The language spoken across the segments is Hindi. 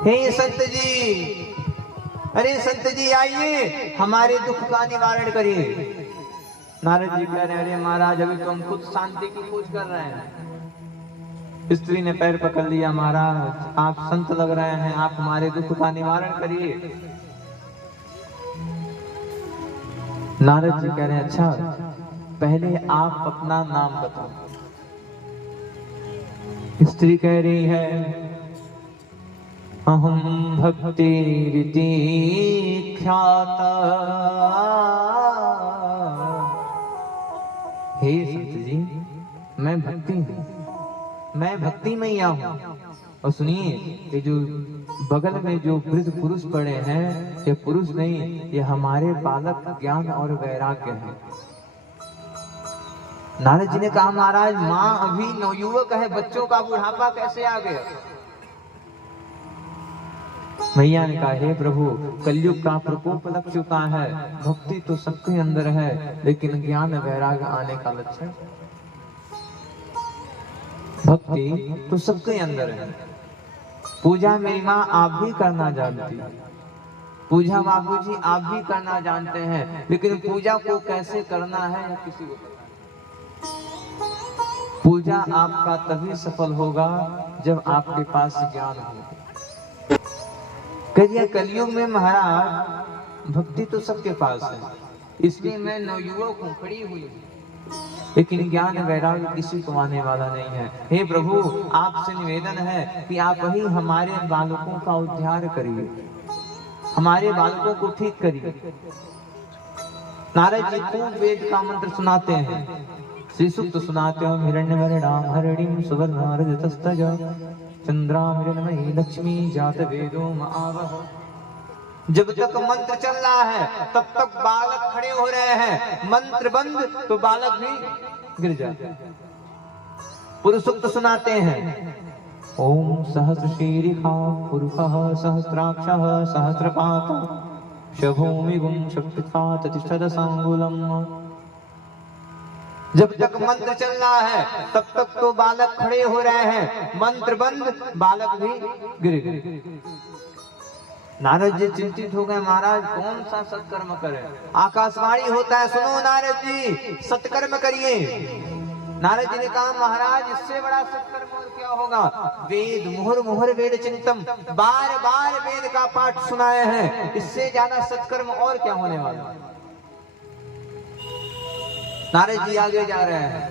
हे संत जी, अरे संत जी आइए, हमारे दुख का निवारण करिए। नारद जी कह रहे हैं, अरे महाराज अभी तो हम खुद शांति की खोज कर रहे हैं। स्त्री ने पैर पकड़ लिया, महाराज आप संत लग रहे हैं, आप हमारे दुख का निवारण करिए। नारद जी कह रहे हैं, अच्छा पहले आप अपना नाम बताओ। स्त्री कह रही है, अहम भक्ति रीति ख्याता। हे संत जी, मैं भक्ति हूँ, मैं भक्ति मैया हूँ। और सुनिए, ये जो बगल में जो वृद्ध पुरुष पड़े हैं, ये पुरुष नहीं, ये हमारे बालक ज्ञान और वैराग्य हैं। नारद जी ने कहा, महाराज माँ अभी नवयुवक है, बच्चों का बुढ़ापा कैसे आ गया? मैया ने कहा, हे प्रभु कलयुग का प्रकोप लग चुका है, भक्ति तो सबके अंदर है लेकिन ज्ञान वैराग्य आने का लक्षण। भक्ति तो सबके अंदर है। पूजा मेरी माँ आप भी करना जानती है, पूजा बाबूजी आप भी करना जानते हैं, लेकिन पूजा को कैसे करना है या किसी को पता? पूजा आपका तभी सफल होगा जब आपके पास ज्ञान हो। कहिए कलयुग में महाराज भक्ति तो सबके पास है, इसलिए मैं नवयुवक हूँ, खड़ी हुई हूँ, लेकिन ज्ञान वैराग्य किसी को आने वाला नहीं है। हे प्रभु आपसे निवेदन है कि आप ही हमारे बालकों का उद्धार करिए, हमारे बालकों को ठीक करिए। नारद जी खूब वेद का मंत्र सुनाते हैं, श्री सूक्त सुनाते हो, हिरण्यवर्णाम हरिणीं सुवर्णरजतस्तज चंद्रामृणमयी लक्ष्मी जात वेदो आवह। जब तक मंत्र चल रहा है तब तक बालक खड़े हो रहे हैं, मंत्र बंद तो बालक भी गिर जाते हैं। पुरुष सूक्त सुनाते हैं, ओम सहस्रशीरिखा पुरुषः सहस्राक्षः सहस्रपात शभूमि गुं शक्तिका ततिष्ठद सांगुलम्। जब तक मंत्र चल रहा है तब तक तो बालक खड़े हो रहे हैं, मंत्र बंद बालक भी गिर गए। नारद जी चिंतित हो गए, महाराज कौन सा सत्कर्म करें? आकाशवाणी होता है, सुनो नारद जी सत्कर्म करिए। नारद जी ने कहा, महाराज इससे बड़ा सत्कर्म और क्या होगा? वेद मुहुर मुहुर वेद चिंतम, बार बार वेद का पाठ सुनाए हैं, इससे ज्यादा सत्कर्म और क्या होने वाला? नारद जी आगे जा रहे हैं,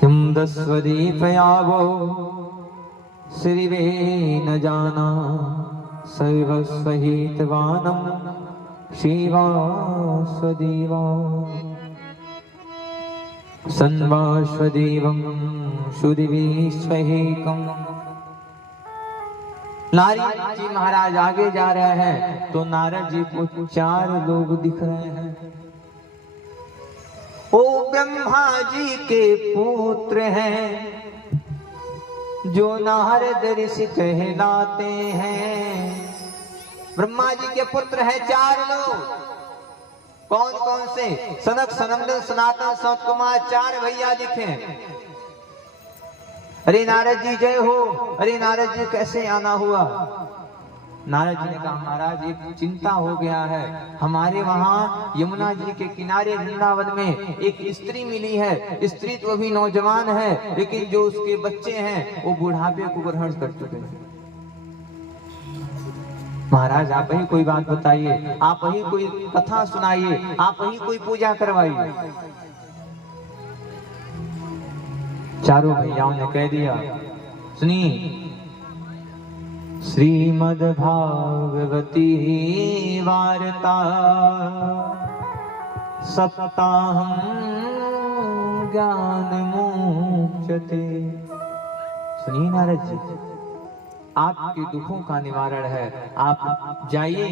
तुम दस्वदीपयावो श्रीवे न जाना सर्वस्वहितवानम शिवा स्वदेवा संवास्वदेवम सुदिवीश्वहेकम। नारद जी महाराज आगे जा रहे हैं तो नारद जी को 4 लोग दिख रहे हैं। ओ ब्रह्मा जी के पुत्र हैं जो नारद ऋषि कहलाते हैं। ब्रह्मा जी के पुत्र हैं 4 लोग। कौन कौन से? सनक सनंदन सनातन सनत कुमार, 4 भैया दिखे। अरे नारद जी जय हो। अरे नारद जी कैसे आना हुआ? नारद जी ने कहा, महाराज एक चिंता हो गया है, हमारे वहाँ यमुना जी के किनारे वृंदावन में एक स्त्री मिली है। स्त्री तो अभी नौजवान है, लेकिन जो उसके बच्चे हैं वो बुढ़ापे को ग्रहण कर चुके हैं। महाराज आप ही कोई बात बताइए, आप ही कोई कथा सुनाइए, आप ही कोई पूजा करवाइए। चारों भैयाओं ने कह दिया, सुनिए श्रीमद् भागवती वार्ता सप्ताहं ज्ञान मोक्षते। सुनिए नारद जी, आपके दुखों का निवारण है, आप जाइए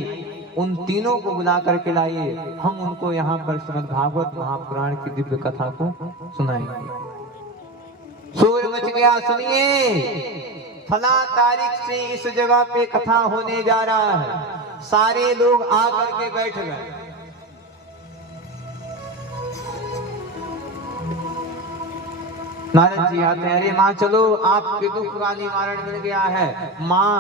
उन तीनों को बुला करके लाइए, हम उनको यहाँ पर श्रीमद् भागवत महापुराण की दिव्य कथा को सुनाएंगे। सूर्य मच गया, सुनिए फला तारीख से इस जगह पे कथा होने जा रहा है। सारे लोग आकर के बैठ गए। नारद जी आते हैं, अरे माँ चलो, आपके दुख का निवारण मिल गया है। माँ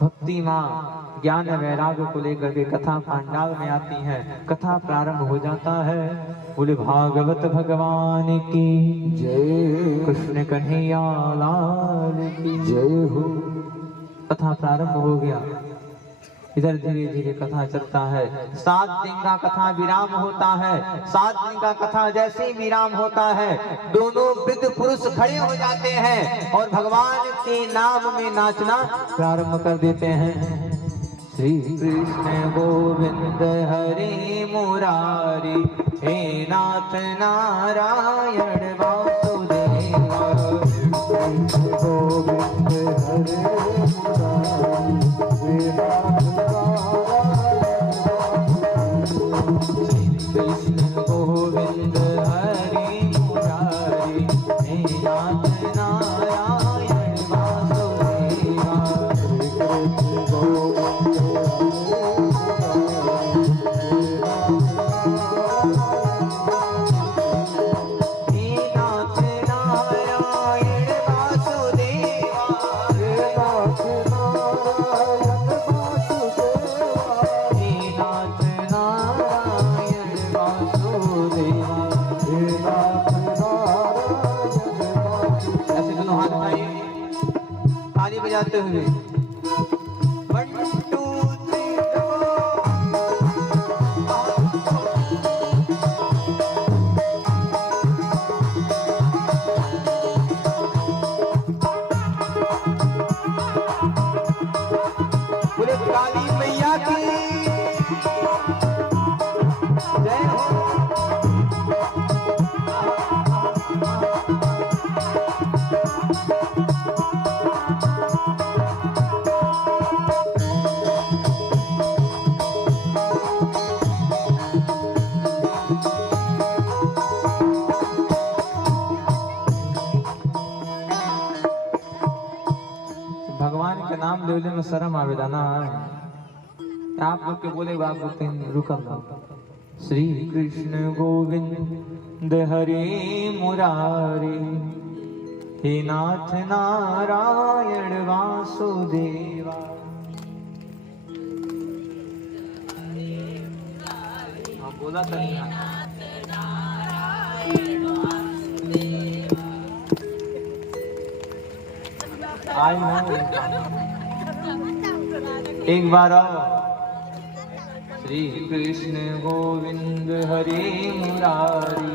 भक्ति माँ ज्ञान वैराग्य को लेकर के कथा पांडाल में आती है। कथा प्रारंभ हो जाता है। बोले भागवत भगवान की जय, कृष्ण कन्हैया लाल की जय हो। कथा प्रारंभ हो गया। इधर धीरे धीरे कथा चलता है। 7 दिन का कथा विराम होता है। 7 दिन का कथा जैसे ही विराम होता है, दोनों वृद्ध पुरुष खड़े हो जाते हैं और भगवान के नाम में नाचना प्रारंभ कर देते हैं। श्री कृष्ण गोविंद हरे मुरारी, हे नाथ नारायण वासुदेवा। गोविंद हरे मुरारी, हे नाथ कृष्ण गोविंद हरि मुरारी, हे नाथ नारायण वासुदेवा। कृष्ण गोविंद हे नाथ नारायण वासुदेवा। हे नाथ नारायण वासुदेवा। हे नाथ नारायण वासुदेवा। हे नाथ नारायण वासुदेवा। ऐसे दोनों हाथ उठाइए, ताली बजाते हुए। 1 2 3 बोले काली मैया की जय हो। भगवान के नाम लेने में शर्म आवेदा ना। आप लोग के बोले बात बोलते हैं, रुका। श्री कृष्ण गोविंद हरे मुरारी, हे नाथ नारायण वासुदेवा। हाँ बोला था नहीं। आई हूँ एक बार आओ। श्री कृष्ण गोविंद हरे मुरारी,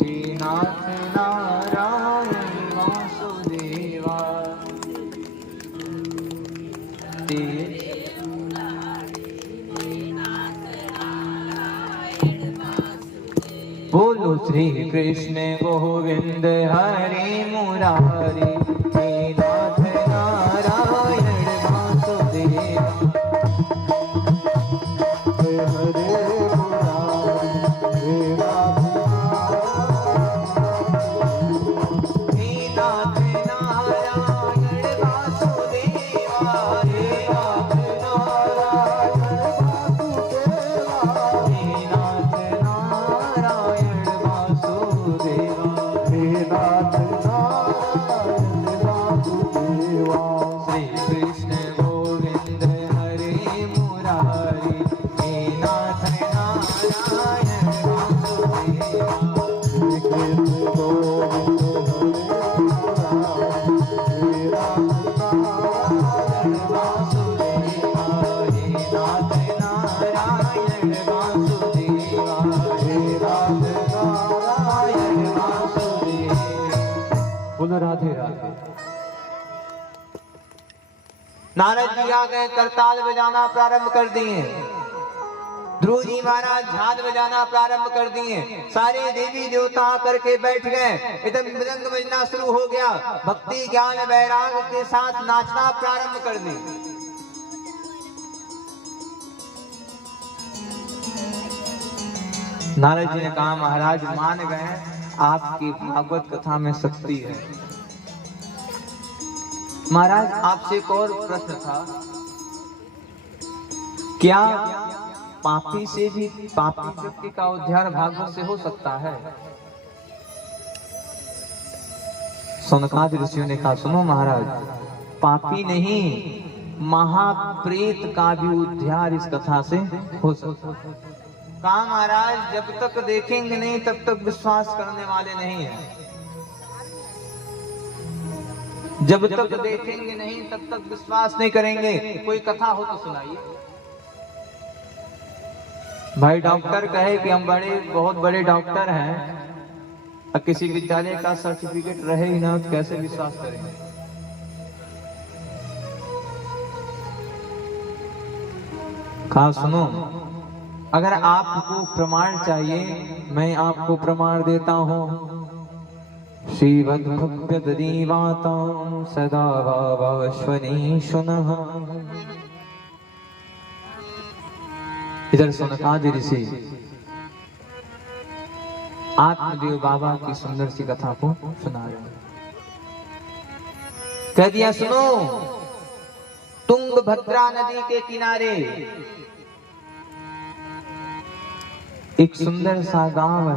हे नाथ नारायण वासुदेवा। बोलो श्री कृष्ण गोविंद हरे मुरारी, हे नाथ नारायण वासुदेवा। हरे मुरारी, हे नाथ नारायण वासुदेवा। हे नाथ नारायण वासुदेवा। हे नाथ नारायण वासुदेवा। हे नाथ नारायण वासुदेवा। श्री कृष्ण गोविंद हरे मुरारी, हे नाथ नारायण वासुदेवा। श्री कृष्ण गोविंद राधे राधे। नारद जी आ गए, करताल बजाना प्रारंभ कर दिए। ध्रुव जी महाराज झाल बजाना प्रारंभ कर दिए। सारे देवी देवता आकर के बैठ गए। एकदम मृदंग बजना शुरू हो गया। भक्ति ज्ञान वैराग के साथ नाचना प्रारंभ कर दी। नारद जी ने कहा, महाराज मान गए, आपकी भागवत कथा में शक्ति है। महाराज आपसे एक और प्रश्न था, क्या पापी से भी पापी व्यक्ति का उद्धार भागवत से हो सकता है? सौनकादि ऋषियों ने कहा, सुनो महाराज, पापी नहीं महाप्रेत का भी उद्धार इस कथा से हो सकता है। कहा महाराज, जब तक देखेंगे नहीं तब तक विश्वास करने वाले नहीं है, जब तक देखेंगे नहीं तब तक विश्वास नहीं करेंगे। कोई कथा हो तो सुनाइए। भाई डॉक्टर कहे कि हम बहुत बड़े डॉक्टर हैं, और किसी विद्यालय का सर्टिफिकेट रहे ही ना तो कैसे विश्वास करेंगे। कहा सुनो, अगर आपको प्रमाण चाहिए मैं आपको प्रमाण देता हूं। श्रीवद्भव्यदीवातां सदा भावाश्वनी शुनः। इधर सौनकादि ऋषि आत्मदेव बाबा की सुंदर सी कथा को सुना रहे हैं। कह दिया, सुनो, तुंगभद्रा नदी के किनारे एक सुंदर सा गांव है,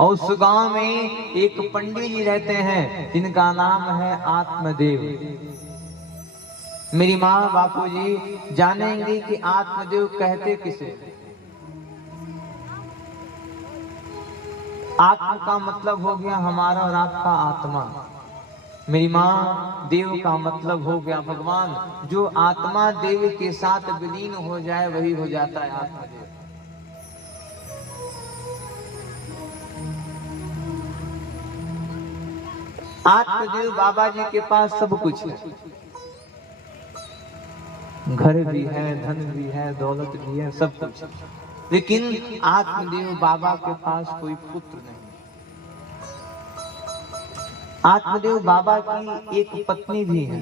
और उस गांव में एक पंडित जी रहते हैं जिनका नाम है आत्मदेव। मेरी माँ बापू जी जानेंगे कि आत्मदेव कहते किसे। आत्मा का मतलब हो गया हमारा और आपका आत्मा। मेरी माँ, देव का मतलब हो गया भगवान। जो आत्मा देव के साथ विलीन हो जाए वही हो जाता है आत्मदेव। आत्मदेव बाबा जी के पास सब कुछ है, घर भी है, धन भी है, दौलत भी है, सब कुछ, लेकिन आत्मदेव बाबा के पास कोई पुत्र नहीं। आत्मदेव बाबा की एक पत्नी भी है।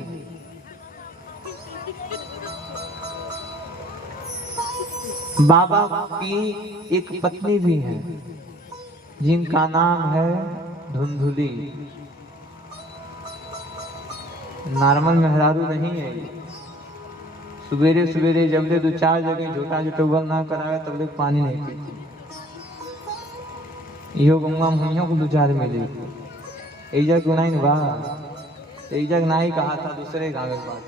बाबा की एक पत्नी भी है जिनका नाम है धुंधुली। नॉर्मल मेहरारू नहीं है। सवेरे सवेरे जब ले 2-4 जगह झोटा जुटौगल ना करावे तब ले पानी नहीं पीती। इहो गंगा मुनियों को 2-4 मिली। एजा क्यों नहीं बा, एजा नहीं कहा था दूसरे गाँव के पास।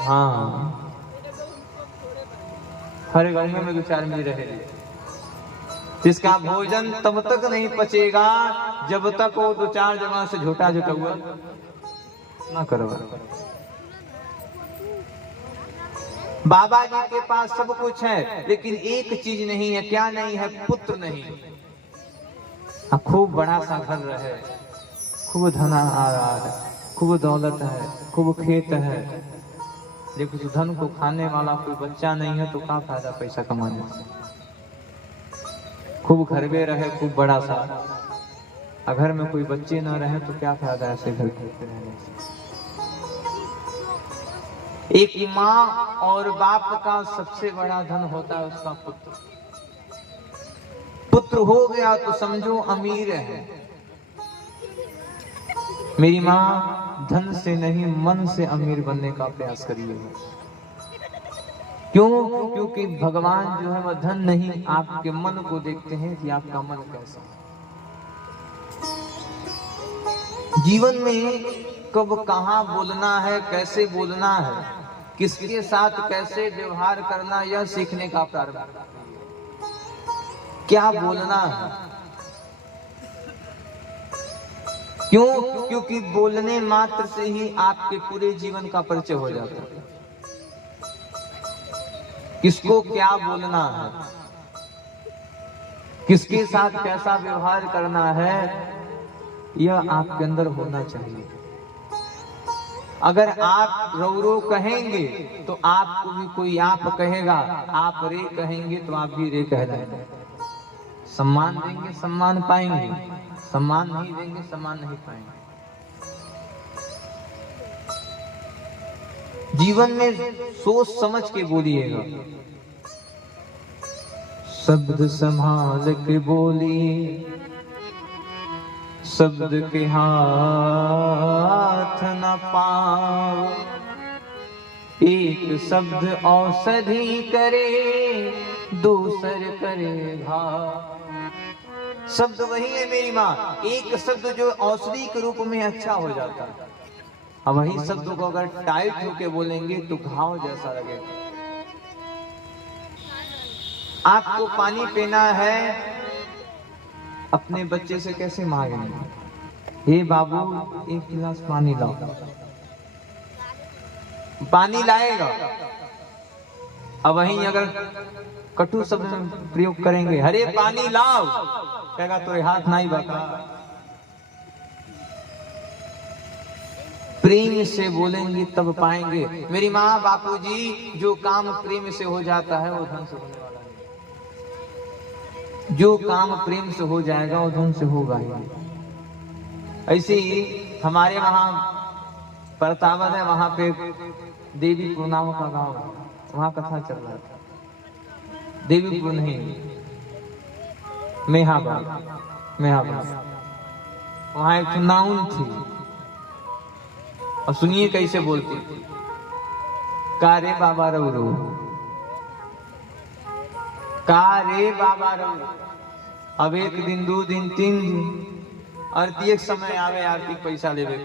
हाँ, हर गाँव में 2-4 मिल रहे। जिसका भोजन तब तक नहीं पचेगा जब तक वो 2-4 जगह से झोटा जुटौगल ना करवा। बाबा जी के पास सब कुछ है, लेकिन एक चीज नहीं है। क्या नहीं है? पुत्र नहीं। खूब बड़ा सा घर रहे, खूब धन आ रहा है, खूब दौलत है, खूब खेत है, लेकिन उस धन को खाने वाला कोई बच्चा नहीं है तो क्या फायदा पैसा कमाने से। खूब घर में रहे, खूब बड़ा सा, अगर में कोई बच्चे ना रहे तो क्या फायदा ऐसे घर के रहने से। एक माँ और बाप का सबसे बड़ा धन होता है उसका पुत्र। पुत्र हो गया तो समझो अमीर है। मेरी माँ धन से नहीं मन से अमीर बनने का प्रयास करिए। क्यों? क्योंकि भगवान जो है वह धन नहीं, आपके मन को देखते हैं कि आपका मन कैसा है। जीवन में कब कहाँ बोलना है, कैसे बोलना है, किसके साथ कैसे व्यवहार करना, यह सीखने का प्रारंभ। क्या बोलना है, क्यों? क्योंकि बोलने मात्र से ही आपके पूरे जीवन का परिचय हो जाता है। किसको क्या बोलना है, किसके साथ कैसा व्यवहार करना है, यह आपके अंदर होना चाहिए। अगर आप रो कहेंगे तो आपको भी कोई आप कहेगा, आप रे कहेंगे तो आप भी रे कहलाएंगे। सम्मान देंगे सम्मान पाएंगे, सम्मान नहीं देंगे सम्मान नहीं पाएंगे। जीवन में सोच समझ के बोलिएगा। शब्द संभाल के बोलिए, शब्द के हाथ न पाओ। एक शब्द औषधि करे, दूसर करे घाव। शब्द वही है मेरी माँ, एक शब्द जो औषधि के रूप में अच्छा हो जाता है। अब वही शब्द को अगर टाइट होके बोलेंगे तो घाव जैसा लगेगा। आपको पानी पीना है, अपने बच्चे से कैसे मांगेंगे, हे बाबू एक गिलास पानी लाओ, पानी लाएगा। अब वहीं अगर कटु शब्द प्रयोग करेंगे, अरे पानी लाओ, कहेगा तो हाथ नहीं बता। प्रेम से बोलेंगे तब पाएंगे। मेरी माँ बापूजी, जो काम प्रेम से हो जाता है वो धन से होने वाला नहीं। जो काम प्रेम से हो जाएगा वो धन से होगा ही। ऐसे ही हमारे वहां प्रतापगढ़ है, वहां पे देवीपुर नाम का गांव है, वहां कथा चल रहा था। देवीपुर नहीं, मेहाबाद वहां एक नाउन थी। और सुनिए कैसे बोलती, का रे बाबा रो, का रे बाबा रो। अब एक दिन, 2 दिन, 3 दिन, आरती एक समय आवे, आरती पैसा लेवे।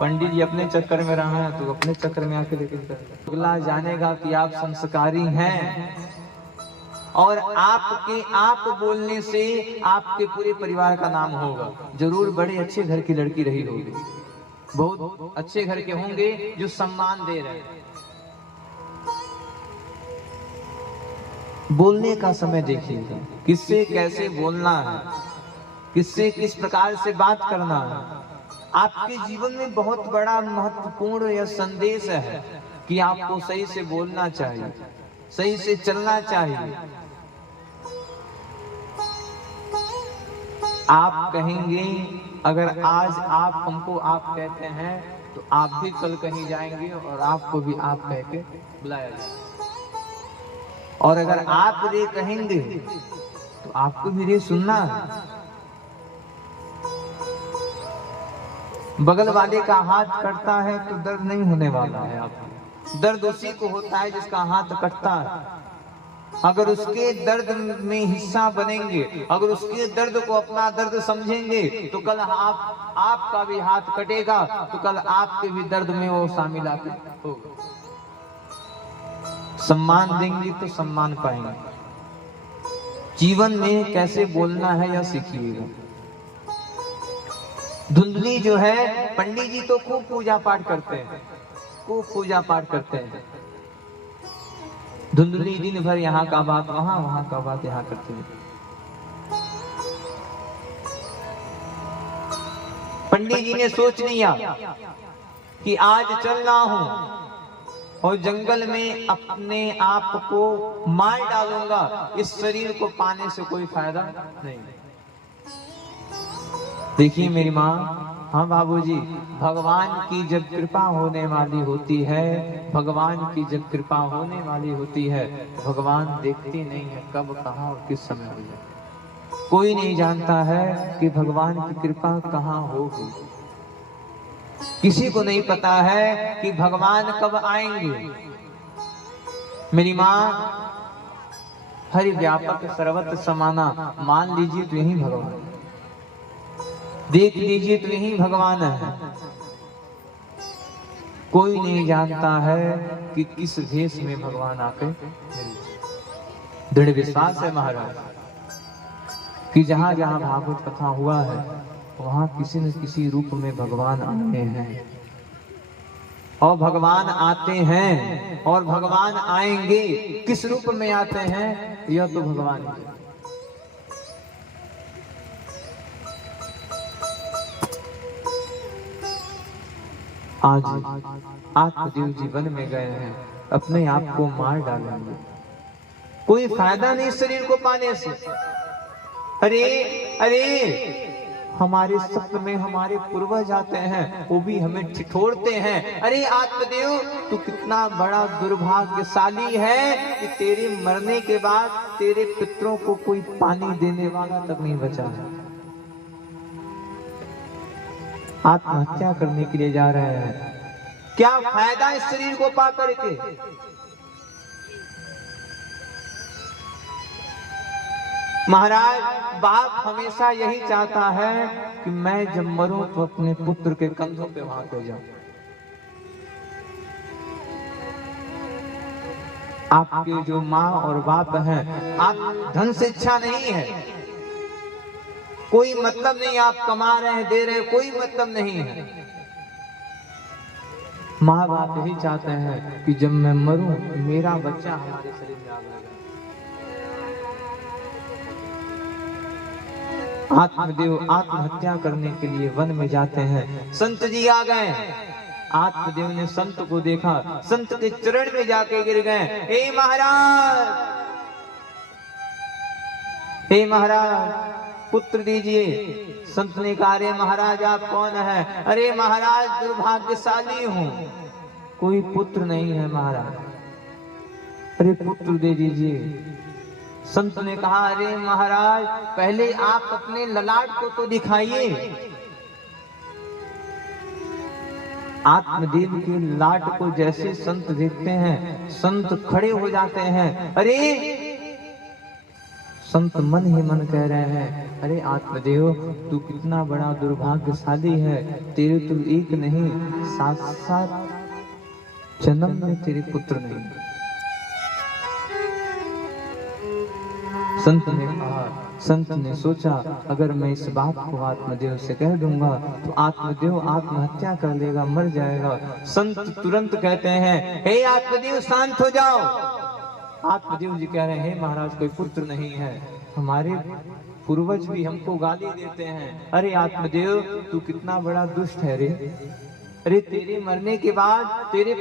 पंडित जी अपने चक्कर में रहा है तो अपने चक्कर में आके लेके अगला जानेगा कि आप संस्कारी हैं, और आपके आप बोलने से आपके पूरे परिवार का नाम होगा। जरूर बड़े अच्छे घर की लड़की रही होगी, बहुत अच्छे घर के होंगे जो सम्मान दे रहे हैं। बोलने का समय देखिएगा, किससे कैसे बोलना है, किससे किस प्रकार से बात करना है। आपके जीवन में बहुत बड़ा महत्वपूर्ण यह संदेश है कि आपको सही से बोलना चाहिए, सही से चलना चाहिए। आप कहेंगे, अगर आज आप हमको आप कहते हैं तो आप भी कल कहीं जाएंगे और आपको भी आप कह के बुलाया जाएगा। और अगर आप रे कहेंगे तो आपको भी रे सुनना है। बगल वाले का हाथ कटता है तो दर्द नहीं होने वाला है आपको, दर्द उसी को होता है जिसका हाथ कटता है। अगर उसके दर्द में हिस्सा बनेंगे, अगर उसके दर्द को अपना दर्द समझेंगे तो कल आपका भी हाथ कटेगा, तो कल आपके भी दर्द में वो शामिल होगा। सम्मान देंगे तो सम्मान पाएंगे। जीवन में कैसे बोलना है यह सीखिएगा। धुंधली जो है, पंडित जी तो खूब पूजा पाठ करते हैं, खूब पूजा पाठ करते हैं। धुंधली दिन भर यहाँ का बात वहां, वहां का बात यहाँ करते हैं। पंडित जी ने सोच लिया कि आज चलना हूं और जंगल में अपने आप को मार डालूंगा, इस शरीर को पाने से कोई फायदा नहीं। देखिए मेरी माँ, हाँ बाबूजी, भगवान की जब कृपा होने वाली होती है, भगवान की जब कृपा होने वाली होती है, भगवान देखते नहीं है कब, कहाँ और किस समय हो जाए। कोई नहीं जानता है कि भगवान की कृपा कहाँ होगी। किसी को नहीं पता है कि भगवान कब आएंगे। मेरी माँ, हरि व्यापक सर्वत्र समाना, मान लीजिए तो यही भगवान, देख लीजिए तो यही भगवान है। कोई नहीं जानता है कि किस भेष में भगवान आके मिले। दृढ़ विश्वास है महाराज कि जहां जहां भागवत कथा हुआ है वहां किसी न किसी रूप में भगवान आते हैं, और भगवान आते हैं और भगवान आएंगे। किस रूप में आते हैं यह तो भगवान है। आज आत्मदेव जीवन में गए हैं, अपने आप को मार डालेंगे। कोई फायदा नहीं शरीर को पाने से। अरे अरे, हमारे सत्य में हमारे पूर्वज आते हैं, वो भी हमें ठिठोरते हैं। अरे आत्मदेव, तू कितना बड़ा दुर्भाग्यशाली है कि तेरे मरने के बाद तेरे पितरों को कोई पानी देने वाला तक नहीं बचा है। आत्महत्या करने के लिए जा रहे हैं। क्या फायदा इस शरीर को पा करके। महाराज बाप हमेशा यही चाहता है कि मैं जब मरूं तो अपने पुत्र के कंधों पे वहां पे जाऊं। आपके जो माँ और बाप हैं, आप धन से इच्छा नहीं है, कोई मतलब नहीं, आप कमा रहे हैं दे रहे हैं, कोई मतलब नहीं है। माँ बाप यही चाहते हैं कि जब मैं मरूं मेरा बच्चा हमारे शरीर में आग लगे। आत्मदेव आत्महत्या करने के लिए वन में जाते हैं। संत जी आ गए। आत्मदेव ने संत को देखा, संत के चरण में जाके गिर गए। हे महाराज, हे महाराज पुत्र दीजिए। संत ने कहा, अरे महाराज आप कौन है? अरे महाराज दुर्भाग्यशाली हूं, कोई पुत्र नहीं है महाराज, अरे पुत्र दे दीजिए। संत ने कहा, अरे महाराज पहले आप अपने ललाट को तो दिखाइए। आत्मदेव के लाट को जैसे संत देखते हैं, संत खड़े हो जाते हैं। अरे संत मन ही मन कह रहे हैं, अरे आत्मदेव तू कितना बड़ा दुर्भाग्यशाली है, तेरे तो एक नहीं 7 जन्म में तेरे पुत्र नहीं। संत ने कहा, संत ने सोचा अगर मैं इस बात को आत्मदेव से कह दूंगा तो आत्मदेव आत्महत्या कर लेगा, मर जाएगा। संत तुरंत कहते हैं, हे आत्मदेव शांत हो जाओ। आत्मदेव जी कह रहे हैं, हे महाराज कोई पुत्र नहीं है, हमारे पूर्वज भी हमको गाली देते हैं। अरे आत्मदेव तू कितना बड़ा दुष्ट है रे, अरे तेरे मरने के बाद तेरे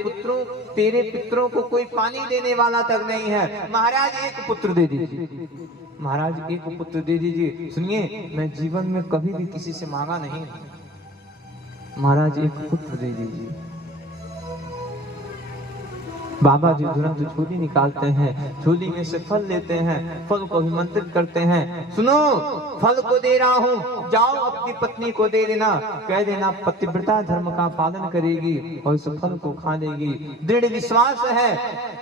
पितरों को कोई पानी देने वाला तक नहीं है। महाराज एक पुत्र दे दीजिए, महाराज एक पुत्र दे दीजिए। सुनिए मैं जीवन में कभी भी किसी से मांगा नहीं, महाराज एक पुत्र दे दीजिए। बाबा जी तुरंत झोली निकालते हैं, झोली में से फल लेते हैं, फल को अभिमंत्रित करते हैं। सुनो फल को दे रहा हूँ, जाओ अपनी पत्नी को दे देना, कह देना पतिव्रता धर्म का पालन करेगी और इस फल को खा लेगी। दृढ़ विश्वास है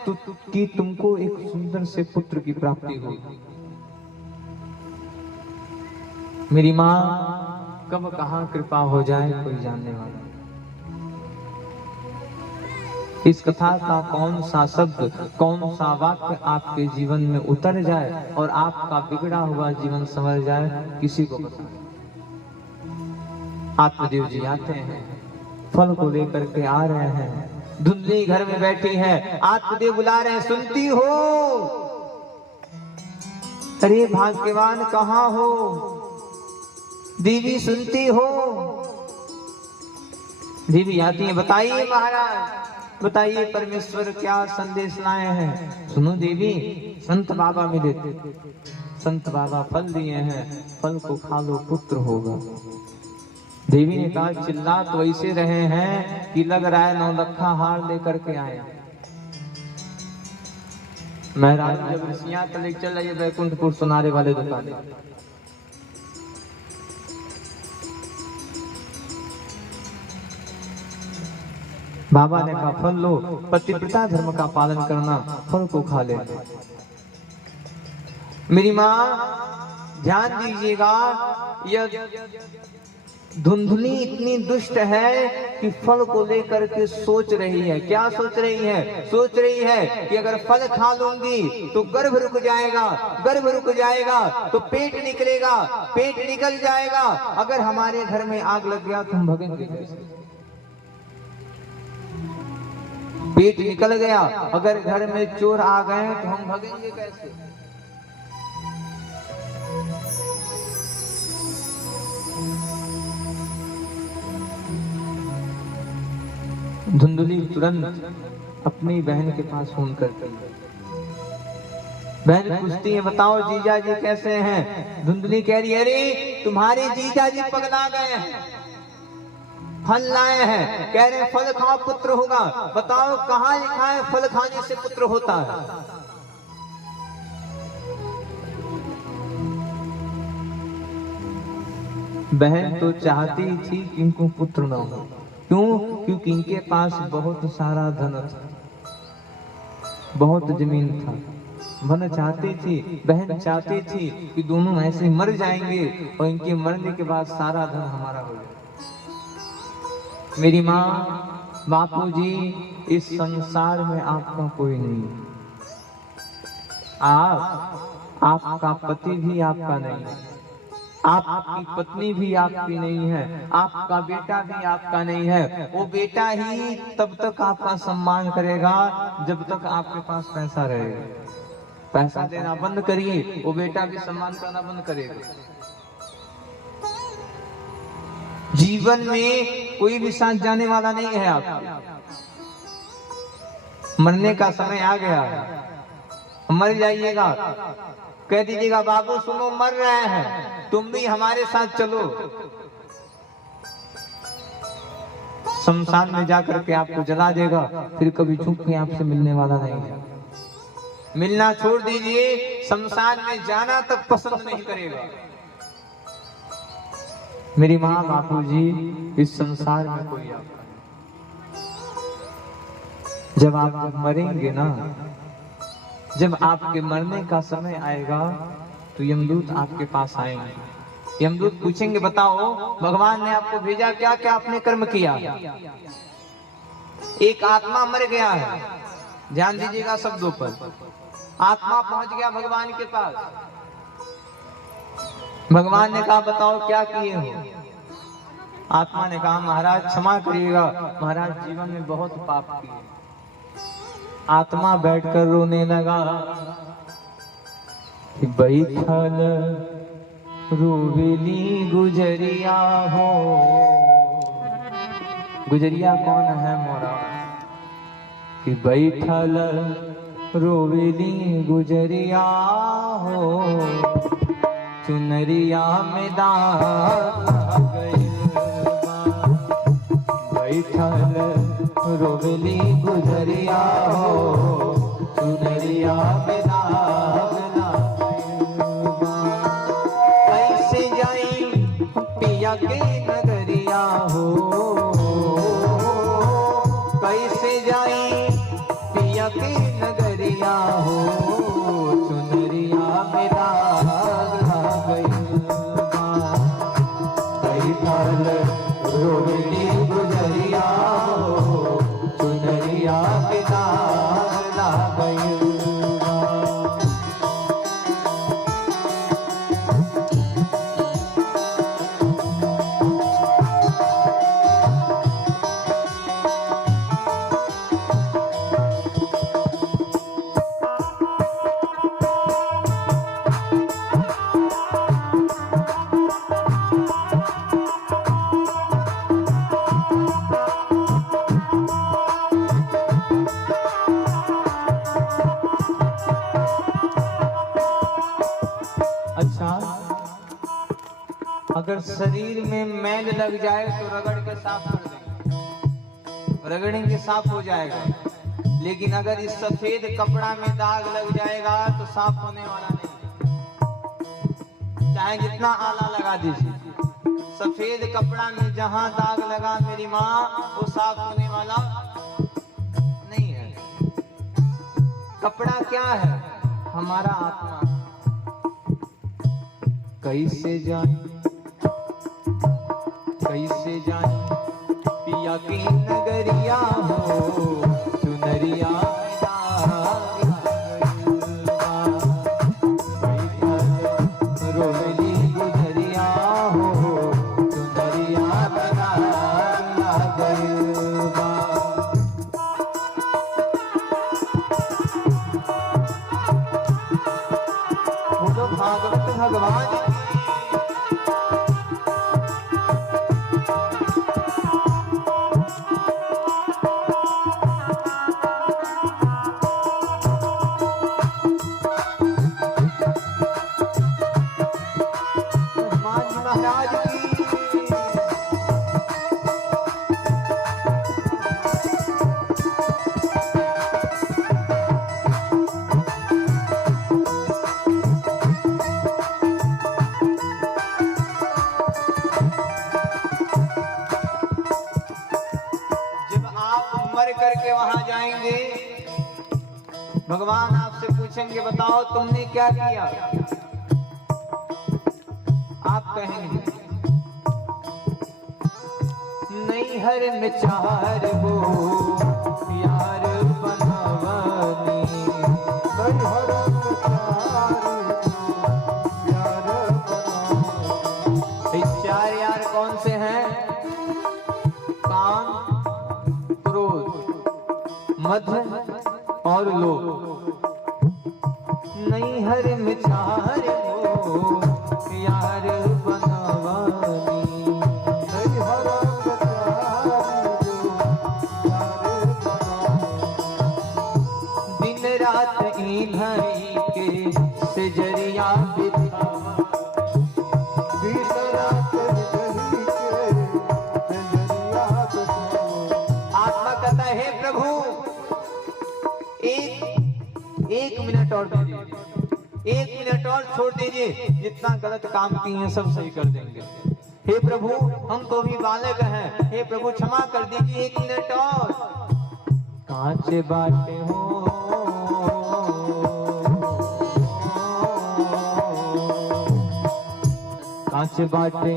कि तुमको एक सुंदर से पुत्र की प्राप्ति होगी। मेरी माँ कब कहाँ कृपा हो जाए कोई जानने वाला। इस कथा का कौन सा शब्द, कौन सा वाक्य आपके जीवन में उतर जाए और आपका बिगड़ा हुआ जीवन संवर जाए, किसी को पता नहीं। आत्मदेव जी आते हैं, फल को लेकर के आ रहे हैं। धुंधली घर में बैठी है, आत्मदेव बुला रहे हैं, सुनती हो? अरे भाग्यवान कहाँ हो? देवी सुनती हो? देवी आती है, बताइए महाराज, बताइए परमेश्वर क्या संदेश लाए हैं। सुनो देवी, संत बाबा मिले थे, संत बाबा फल दिए हैं, फल को खा लो पुत्र होगा। देवी ने कहा, चिल्ला तो ऐसे रहे हैं कि लग रहा है 9 लखा हार लेकर के आए। महाराज जब ऋषियां तले चल रही है बैकुंठपुर सुनारे वाले दुकान, बाबा ने कहा फल लो, पतिव्रता धर्म का पालन करना, फल को खा ले। मेरी माँ ध्यान दीजिएगा, यह धुंधली इतनी दुष्ट है कि फल को लेकर के सोच रही है। क्या सोच रही है? सोच रही है कि अगर फल खा लूंगी तो गर्भ रुक जाएगा, गर्भ रुक जाएगा तो पेट निकलेगा, पेट निकल जाएगा, अगर हमारे घर में आग लग गया तो हम भगेंगे कैसे? पेट निकल गया, अगर घर में चोर आ गए तो हम भगेंगे कैसे? धुंधली तुरंत अपनी बहन के पास फोन करती है। बहन पूछती है, बताओ जीजा जी कैसे हैं? धुंधली कह रही है, अरे तुम्हारे जीजा जी पगला गए हैं, फल लाए हैं, कह रहे हैं फल खाओ पुत्र होगा। बताओ कहाँ लिखा है फल खाने से पुत्र होता है? बहन तो चाहती थी कि इनको पुत्र न हो। क्यों? क्योंकि इनके पास बहुत सारा धन था, बहुत जमीन था, बहन चाहती थी, बहन चाहती थी कि दोनों ऐसे मर जाएंगे और इनके मरने के बाद सारा धन हमारा हो जाए। मेरी माँ, बापूजी, इस संसार में आपका कोई नहीं। आपका पति भी आपका नहीं है, आपकी पत्नी भी आपकी नहीं है, आपका बेटा भी आपका नहीं है। वो बेटा ही तब तक आपका सम्मान करेगा जब तक आपके पास पैसा रहेगा। पैसा देना बंद करिए, वो बेटा भी सम्मान करना बंद करेगा। जीवन में कोई भी साथ जाने वाला नहीं है आपका। मरने का समय आ गया है, मर जाइएगा, कह दीजिएगा बाबू सुनो मर रहे हैं, तुम भी हमारे साथ चलो। शमशान में जाकर के आपको जला देगा, फिर कभी छुप के आपसे मिलने वाला नहीं है। मिलना छोड़ दीजिए, शमशान में जाना तक पसंद नहीं करेगा। मेरी माँ, बापूजी, इस संसार में कोई आपका नहीं। जब आप मरेंगे ना, जब आपके मरने का समय आएगा तो यमदूत आपके पास आएंगे। यमदूत पूछेंगे बताओ भगवान ने आपको भेजा, क्या क्या आपने कर्म किया। एक आत्मा मर गया है, ध्यान दीजिएगा शब्दों पर। आत्मा पहुंच गया भगवान के पास। भगवान ने कहा बताओ क्या किए हो। आत्मा ने कहा महाराज क्षमा करिएगा, महाराज जीवन में बहुत पाप किए। आत्मा बैठकर रोने लगा कि बैठल रोवेली गुजरिया हो। गुजरिया कौन है मोरा? कि बैठल रोवेली गुजरिया हो, चुनरिया में दाग गइल बा। बैठल रोवेली गुजरिया हो, चुनरिया में दाग गइल बा। कैसे जाई पिया के नगरिया हो, कैसे जाई पिया के नगरिया हो, चुनरिया में दाग गइल बा। बैठल रोवेली गुजरिया हो, चुनरिया में दाग गइल बा। अच्छा, अगर शरीर में मैल लग जाए तो रगड़ के साफ कर देंगे, रगड़ेंगे साफ हो जाएगा। लेकिन अगर इस सफेद कपड़ा में दाग लग जाएगा तो साफ होने वाला नहीं। चाहे जितना आला लगा दीजिए, सफेद कपड़ा में जहां दाग लगा मेरी माँ, वो साफ होने वाला नहीं है। कपड़ा क्या है? हमारा आत्मा। कैसे जाए पिया की नगरिया हो, चुनरिया में दाग गइल बा। बैठल रोवेली गुजरिया हो, चुनरिया में दाग गइल बा। बोलो भागवत भगवान की। भगवान आपसे पूछेंगे बताओ तुमने क्या किया। आप कहेंगे नैहर में चार गो यार बनवनी। नैहर में चार यार कौन से हैं? काम, क्रोध, मध और लोभ। नैहर में चार गो यार बनवनी। नैहर में चार गो यार बनवनी। दिन रात इन्हीं के सिजरिया बिता। आत्मा कहता है हे प्रभु एक मिनट और दीजिए, 1 मिनट और छोड़ दीजिए, जितना गलत काम किए हैं सब सही कर देंगे। हे प्रभु हम तो भी बालक हैं, हे प्रभु क्षमा कर दीजिए 1 मिनट और। कांच बाटे हो कांच बाटे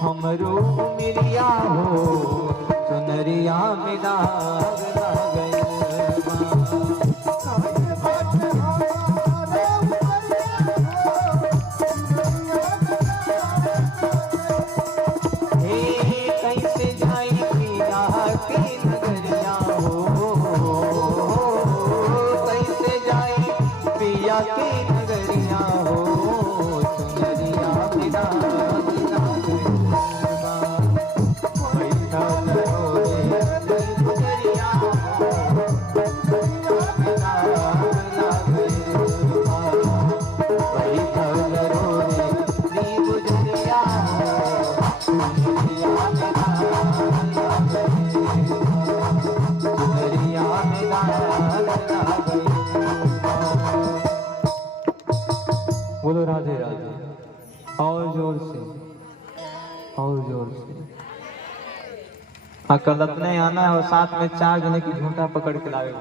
हमरो मिलिया हो, चुनरिया में दाग लग गइल कैसे जाई पिया की नगरिया हो, कैसे जाई पिया की नगरिया हो, चुनरिया में दाग लग गइल बैठल रोए गुजरिया हो, बैठल रोए गुजरिया बोलो राधे राधे। और जोर से, और जोर से। कल अपने आना है और साथ में 4 जने की झूठा पकड़ के लाए।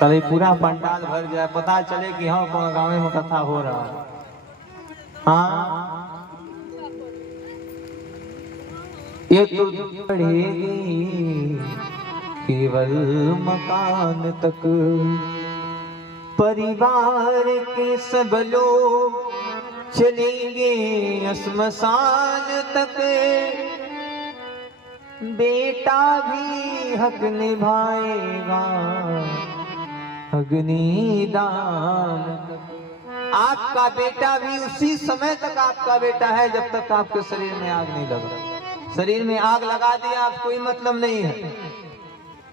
कल पूरा पंडाल भर जाए, पता चले कि हाँ कौन गाँव में कथा हो रहा है। हाँ ये तो बढ़ेगी केवल मकान तक, परिवार के सब लोग चलेंगे श्मशान तक, बेटा भी हक निभाएगा अग्निदान। आपका बेटा भी उसी समय तक आपका बेटा है जब तक आपके शरीर में आग नहीं लगा। शरीर में आग लगा दिया आप कोई मतलब नहीं है।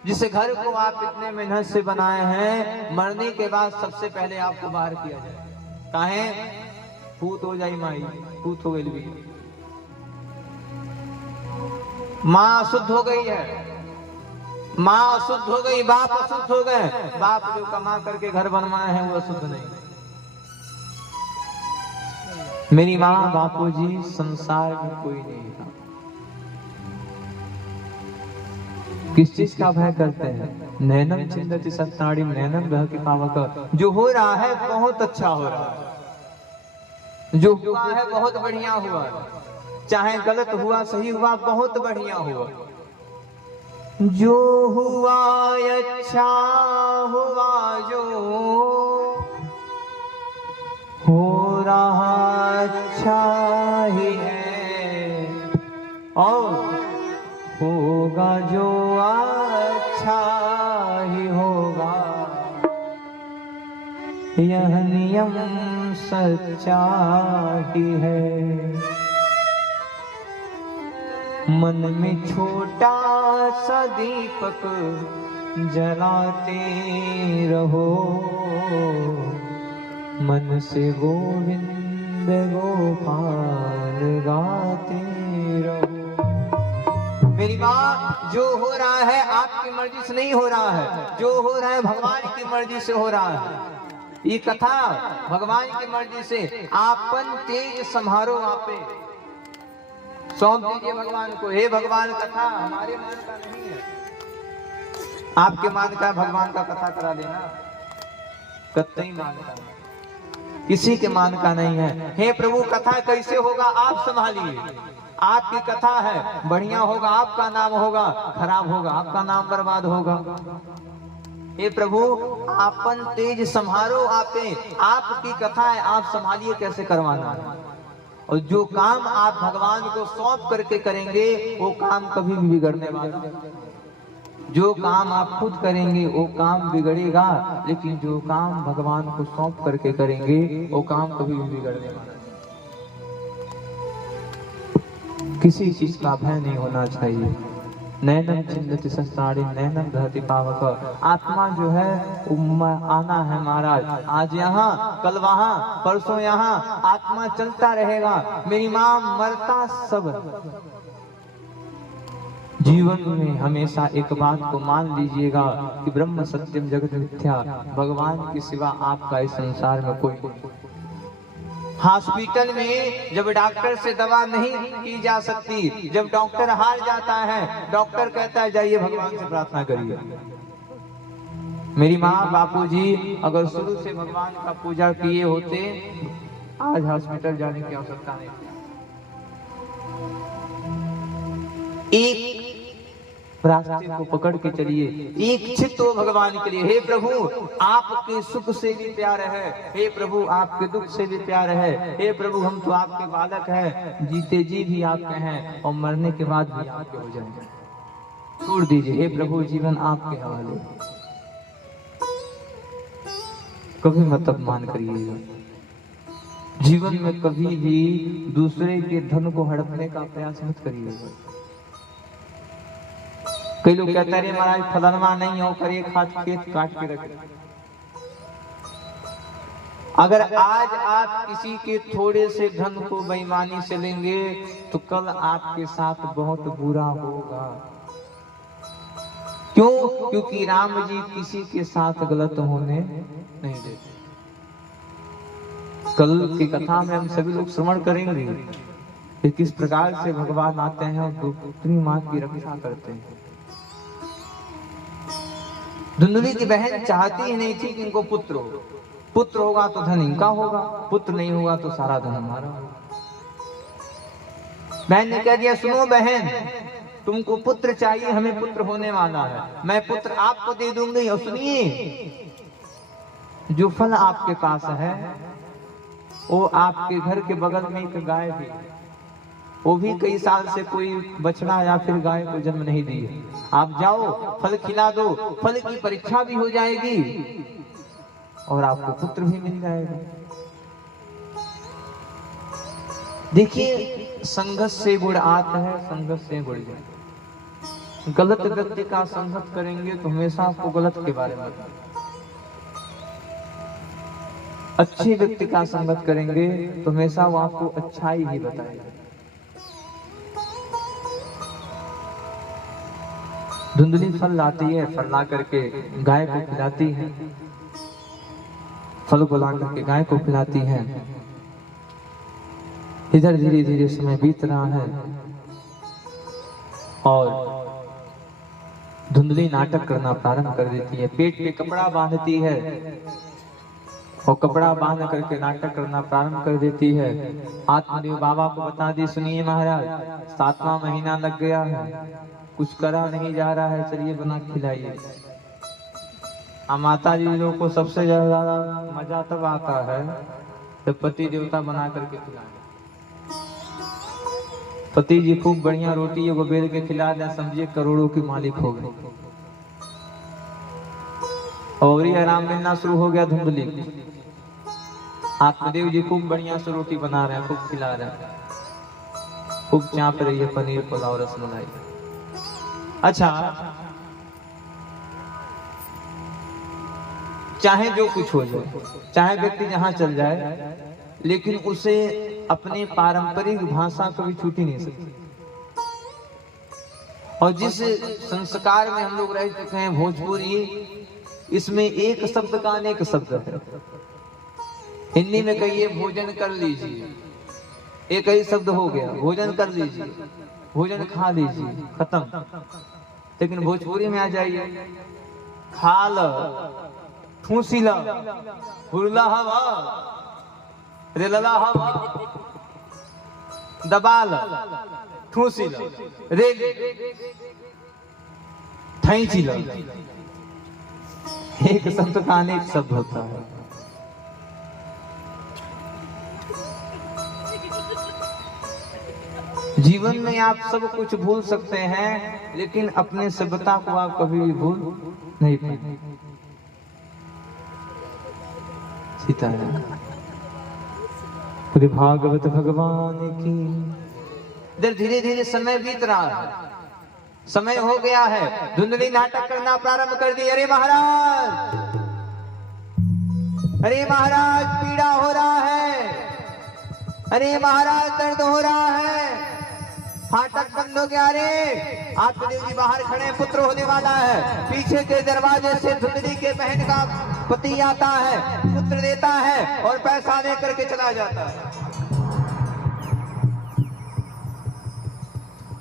जिस घर को आप इतने मेहनत से बनाए हैं, मरने के बाद सबसे पहले आपको बाहर किया जाए। काहे? भूत हो जाई माई, भूत हो गई भी। माँ अशुद्ध हो गई है, माँ अशुद्ध हो गई, बाप अशुद्ध हो गए। बाप जो कमा करके घर बनवाए हैं वो अशुद्ध नहीं। मेरी माँ बापूजी संसार में कोई नहीं था। किस चीज का भय करते हैं? नैनम चिंदति सत्ताड़िम नैनम ग्रह के पावक। जो हो रहा है बहुत अच्छा हो रहा है, जो हुआ है बहुत बढ़िया हुआ, चाहे गलत हुआ सही हुआ बहुत बढ़िया हुआ। जो हुआ अच्छा हुआ, जो हो रहा अच्छा ही है, और होगा जो अच्छा ही होगा। यह नियम सच्चा ही है। मन में छोटा सा दीपक जलाते रहो, मन से गोविंद गोपाल गाते रहो। मेरी माँ, जो हो रहा है आपकी मर्जी से नहीं हो रहा है, जो हो रहा है भगवान की मर्जी से हो रहा है। ये कथा भगवान की मर्जी से। आपन तेज संहारो आपे, सौंप दीजिए भगवान को। हे भगवान, कथा हमारे मन का नहीं है, आपके मान का भगवान का कथा करा देना, कतई मान का किसी के मान का नहीं है। हे प्रभु कथा कैसे होगा आप संभालिए, आपकी कथा है, बढ़िया होगा आपका नाम होगा, खराब होगा आपका नाम बर्बाद होगा। हे प्रभु आपन तेज संहारो आपे, आपकी कथा है, आप संभालिए कैसे करवाना है। और जो काम आप भगवान को सौंप करके करेंगे वो काम कभी भी बिगड़ने वाला, जो काम आप खुद करेंगे वो काम बिगड़ेगा, लेकिन जो काम भगवान को सौंप करके करेंगे वो काम कभी भी बिगड़ने वाला। किसी चीज का भय नहीं होना चाहिए। नैनम चिंतति संसारी नैनम धरती पावक। आत्मा जो है आना है महाराज, आज यहाँ कल वहां परसों यहाँ, आत्मा चलता रहेगा। मेरी माँ मरता सब। जीवन में हमेशा एक बात को मान लीजिएगा कि ब्रह्म सत्यम जगत मिथ्या, भगवान के सिवा आपका इस संसार में कोई। हॉस्पिटल में जब डॉक्टर से दवा नहीं की जा सकती, जब डॉक्टर हार जाता है, डॉक्टर कहता है जाइए भगवान से प्रार्थना करिए। मेरी माँ बापूजी अगर शुरू से भगवान का पूजा किए होते, आज हॉस्पिटल जाने की आवश्यकता नहीं। एक रास्ते को पकड़ के चलिए, एक चित्त हो भगवान के लिए। हे प्रभु आपके सुख से भी प्यार है, हे प्रभु आपके दुख से भी प्यार है। हे प्रभु हम तो आपके बालक हैं, जीते जी भी आपके हैं और मरने के बाद भी आपके हो जाएंगे, छोड़ दीजिए। हे प्रभु जीवन आपके हवाले, कभी मत अपमान करिएगा। जीवन में कभी भी दूसरे के धन को हड़पने का प्रयास मत करिएगा। कई लोग कहते हैं महाराज फलनवा नहीं हो कर एक हाथ खेत काट के रखे। अगर आज आप किसी के थोड़े से धन को बेईमानी से लेंगे तो कल आपके साथ बहुत बुरा होगा। क्यों? क्योंकि राम जी किसी के साथ गलत होने नहीं देते। कल की कथा में हम सभी लोग श्रवण करेंगे कि किस प्रकार से भगवान आते हैं और दूसरी माँ की रक्षा करते हैं। धुंधली की बहन चाहती ही नहीं थी कि इनको पुत्र हो, पुत्र होगा तो धन इनका होगा, पुत्र नहीं होगा तो सारा धन हमारा होगा। बहन ने कह दिया सुनो बहन, तुमको पुत्र चाहिए, हमें पुत्र होने वाला है, मैं पुत्र आपको दे दूंगी। और सुनिए जो फल आपके पास है वो आपके घर के बगल में एक गाय भी, वो भी कई साल से कोई बछड़ा या फिर गाय को जन्म नहीं दी है। आप जाओ फल खिला दो, फल की परीक्षा भी हो जाएगी और आपको पुत्र भी मिल जाएगा। देखिए संघर्ष से गुण आता है, संघर्ष से गुण जाए। गलत व्यक्ति का संघर्ष करेंगे तो हमेशा आपको गलत के बारे में बताएंगे। अच्छे व्यक्ति का संगत करेंगे तो हमेशा वो आपको अच्छाई ही बताएगा। धुंधली फल लाती है, फल ला करके गाय को खिलाती है, फल को ला करके गाय को खिलाती है। इधर धीरे धीरे समय बीत रहा है और धुंधली नाटक करना प्रारंभ कर देती है। पेट पे कपड़ा बांधती है और कपड़ा बांध करके नाटक करना प्रारंभ कर देती है। आत्मदेव बाबा को बता दी सुनिए महाराज 7वां महीना लग गया है, कुछ करा नहीं जा रहा है, चलिए बना खिलाइए। माता जी लोगों को सबसे ज्यादा मजा तब आता है जब पति देवता बना करके खिलाए। पति जी खूब बढ़िया रोटी को बेल के खिला दे, समझिए करोड़ों की मालिक हो गए और ये आराम मिलना शुरू हो गया। धुंधली आत्मदेव जी खूब बढ़िया से रोटी बना रहे हैं, खूब खिला रहे हैं, खूब चाप रही है पनीर पुलाव रसमलाई। अच्छा चाहे जो कुछ हो जाए, चाहे व्यक्ति जहां चल जाए, लेकिन उसे अपने पारंपरिक भाषा कभी छूट ही नहीं सकती। और जिस संस्कार में हम लोग रह चुके हैं भोजपुरी, इसमें एक शब्द का अनेक शब्द है। हिंदी में कहिए भोजन कर लीजिए, एक ही शब्द हो गया, भोजन कर लीजिए, भोजन खा लीजिए, खत्म। लेकिन भोजपुरी में आ जाइए खाल ठूसिल हुरला हवा रेलला हवा दबाल ठूसिल रेली थैचिल। एक शब्द का अनेक शब्द होता है। जीवन में आप सब कुछ भूल सकते हैं, लेकिन अपने सभ्यता को आप कभी भी भूल नहीं पाएंगे। सीताराम। भागवत भगवान की। इधर धीरे धीरे समय बीत रहा है, समय हो गया है। धुंधली नाटक करना प्रारंभ कर दी। अरे महाराज, अरे महाराज पीड़ा हो रहा है, अरे महाराज दर्द हो रहा है, फाटक बंद हो गया। अरे आत्मदेव जी बाहर खड़े, पुत्र होने वाला है। पीछे के दरवाजे से धुंधली के बहन का पति आता है, पुत्र देता है और पैसा लेकर के चला जाता है।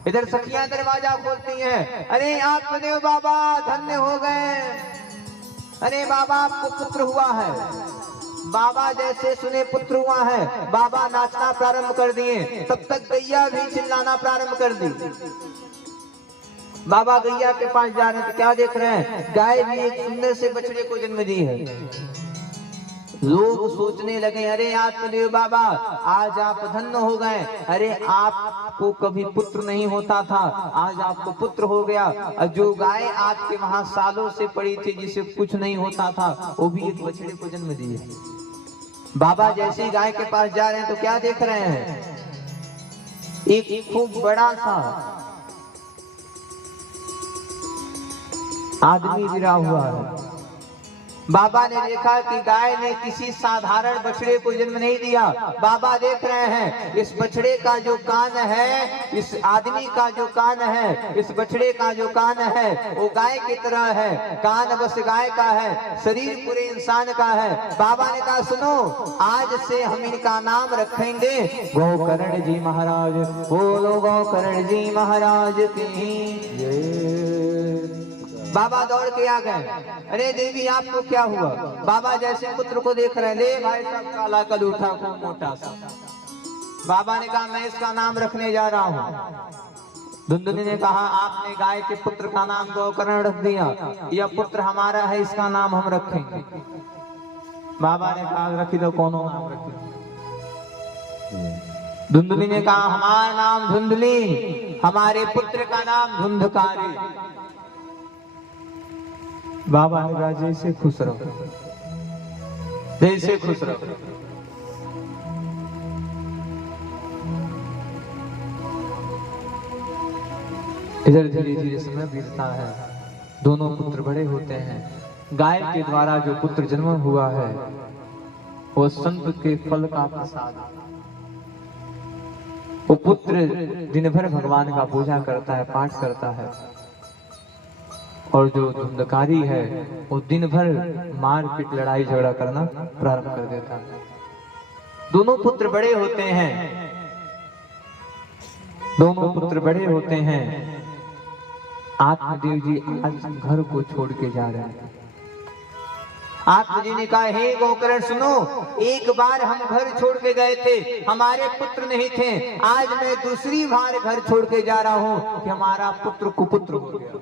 इधर सखियां दरवाजा खोलती हैं। अरे आत्मदेव बाबा धन्य हो गए, अरे बाबा आपको पुत्र हुआ है। बाबा जैसे सुने पुत्र हुआ है, बाबा नाचना प्रारंभ कर दिए। तब तक गैया भी चिल्लाना प्रारंभ कर दी। बाबा गैया के पास जा रहे हैं तो क्या देख रहे हैं? गाय भी एक सुंदर से बछड़े को जन्म दी है। लोग सोचने लगे, अरे आत्मदेव बाबा आज आप धन्य हो गए। अरे आपको कभी पुत्र नहीं होता था, आज आपको पुत्र हो गया। और जो गाय आपके वहां सालों से पड़ी थी, जिसे कुछ नहीं होता था, वो भी एक बछड़े को जन्म दिए। बाबा जैसे ही गाय के पास जा रहे हैं तो क्या देख रहे हैं? एक खूब बड़ा सा आदमी गिरा हुआ है। बाबा ने देखा कि गाय ने किसी साधारण बछड़े को जन्म नहीं दिया। बाबा देख रहे हैं इस बछड़े का जो कान है, इस आदमी का जो कान है, इस बछड़े का जो कान है, वो गाय की तरह है। कान बस गाय का है, शरीर पूरे इंसान का है। बाबा ने कहा सुनो, आज से हम इनका नाम रखेंगे गोकर्ण जी महाराज। बोलो गोकर्ण जी महाराज की जय। बाबा दौड़ के आ गए। अरे देवी आपको क्या हुआ? बाबा जैसे पुत्र को देख रहे हैं, ले भाई साहब काला कलूठा को मोटा सा। बाबा ने कहा मैं इसका नाम रखने जा रहा हूँ। धुंधली ने कहा आपने गाय के पुत्र का नाम गोकर्ण रख दिया, यह पुत्र हमारा है, इसका नाम हम रखेंगे। बाबा ने कहा रखी दो, कौन नाम रखी? धुंधली ने कहा हमारा नाम धुंधली, हमारे पुत्र का नाम धुंधकारी। बाबा ने कहा जैसे खुश रहो, जैसे खुश रहो। इधर धीरे धीरे समय बीतता है। दोनों पुत्र बड़े होते हैं। गाय के द्वारा जो पुत्र जन्म हुआ है वो संत के फल का प्रसाद। वो पुत्र दिन भर भगवान का पूजा करता है, पाठ करता है। और जो धुंधकारी है वो दिन भर मारपीट लड़ाई झगड़ा करना प्रारंभ कर देता है। दोनों पुत्र बड़े होते हैं, दोनों पुत्र बड़े होते हैं। आत्मदेव जी आज घर को छोड़ के जा रहे हैं। आत्मदेव जी ने कहा हे गोकर्ण सुनो, एक बार हम घर छोड़ के गए थे, हमारे पुत्र नहीं थे। आज मैं दूसरी बार घर छोड़ के जा रहा हूँ कि हमारा पुत्र कुपुत्र हो गया।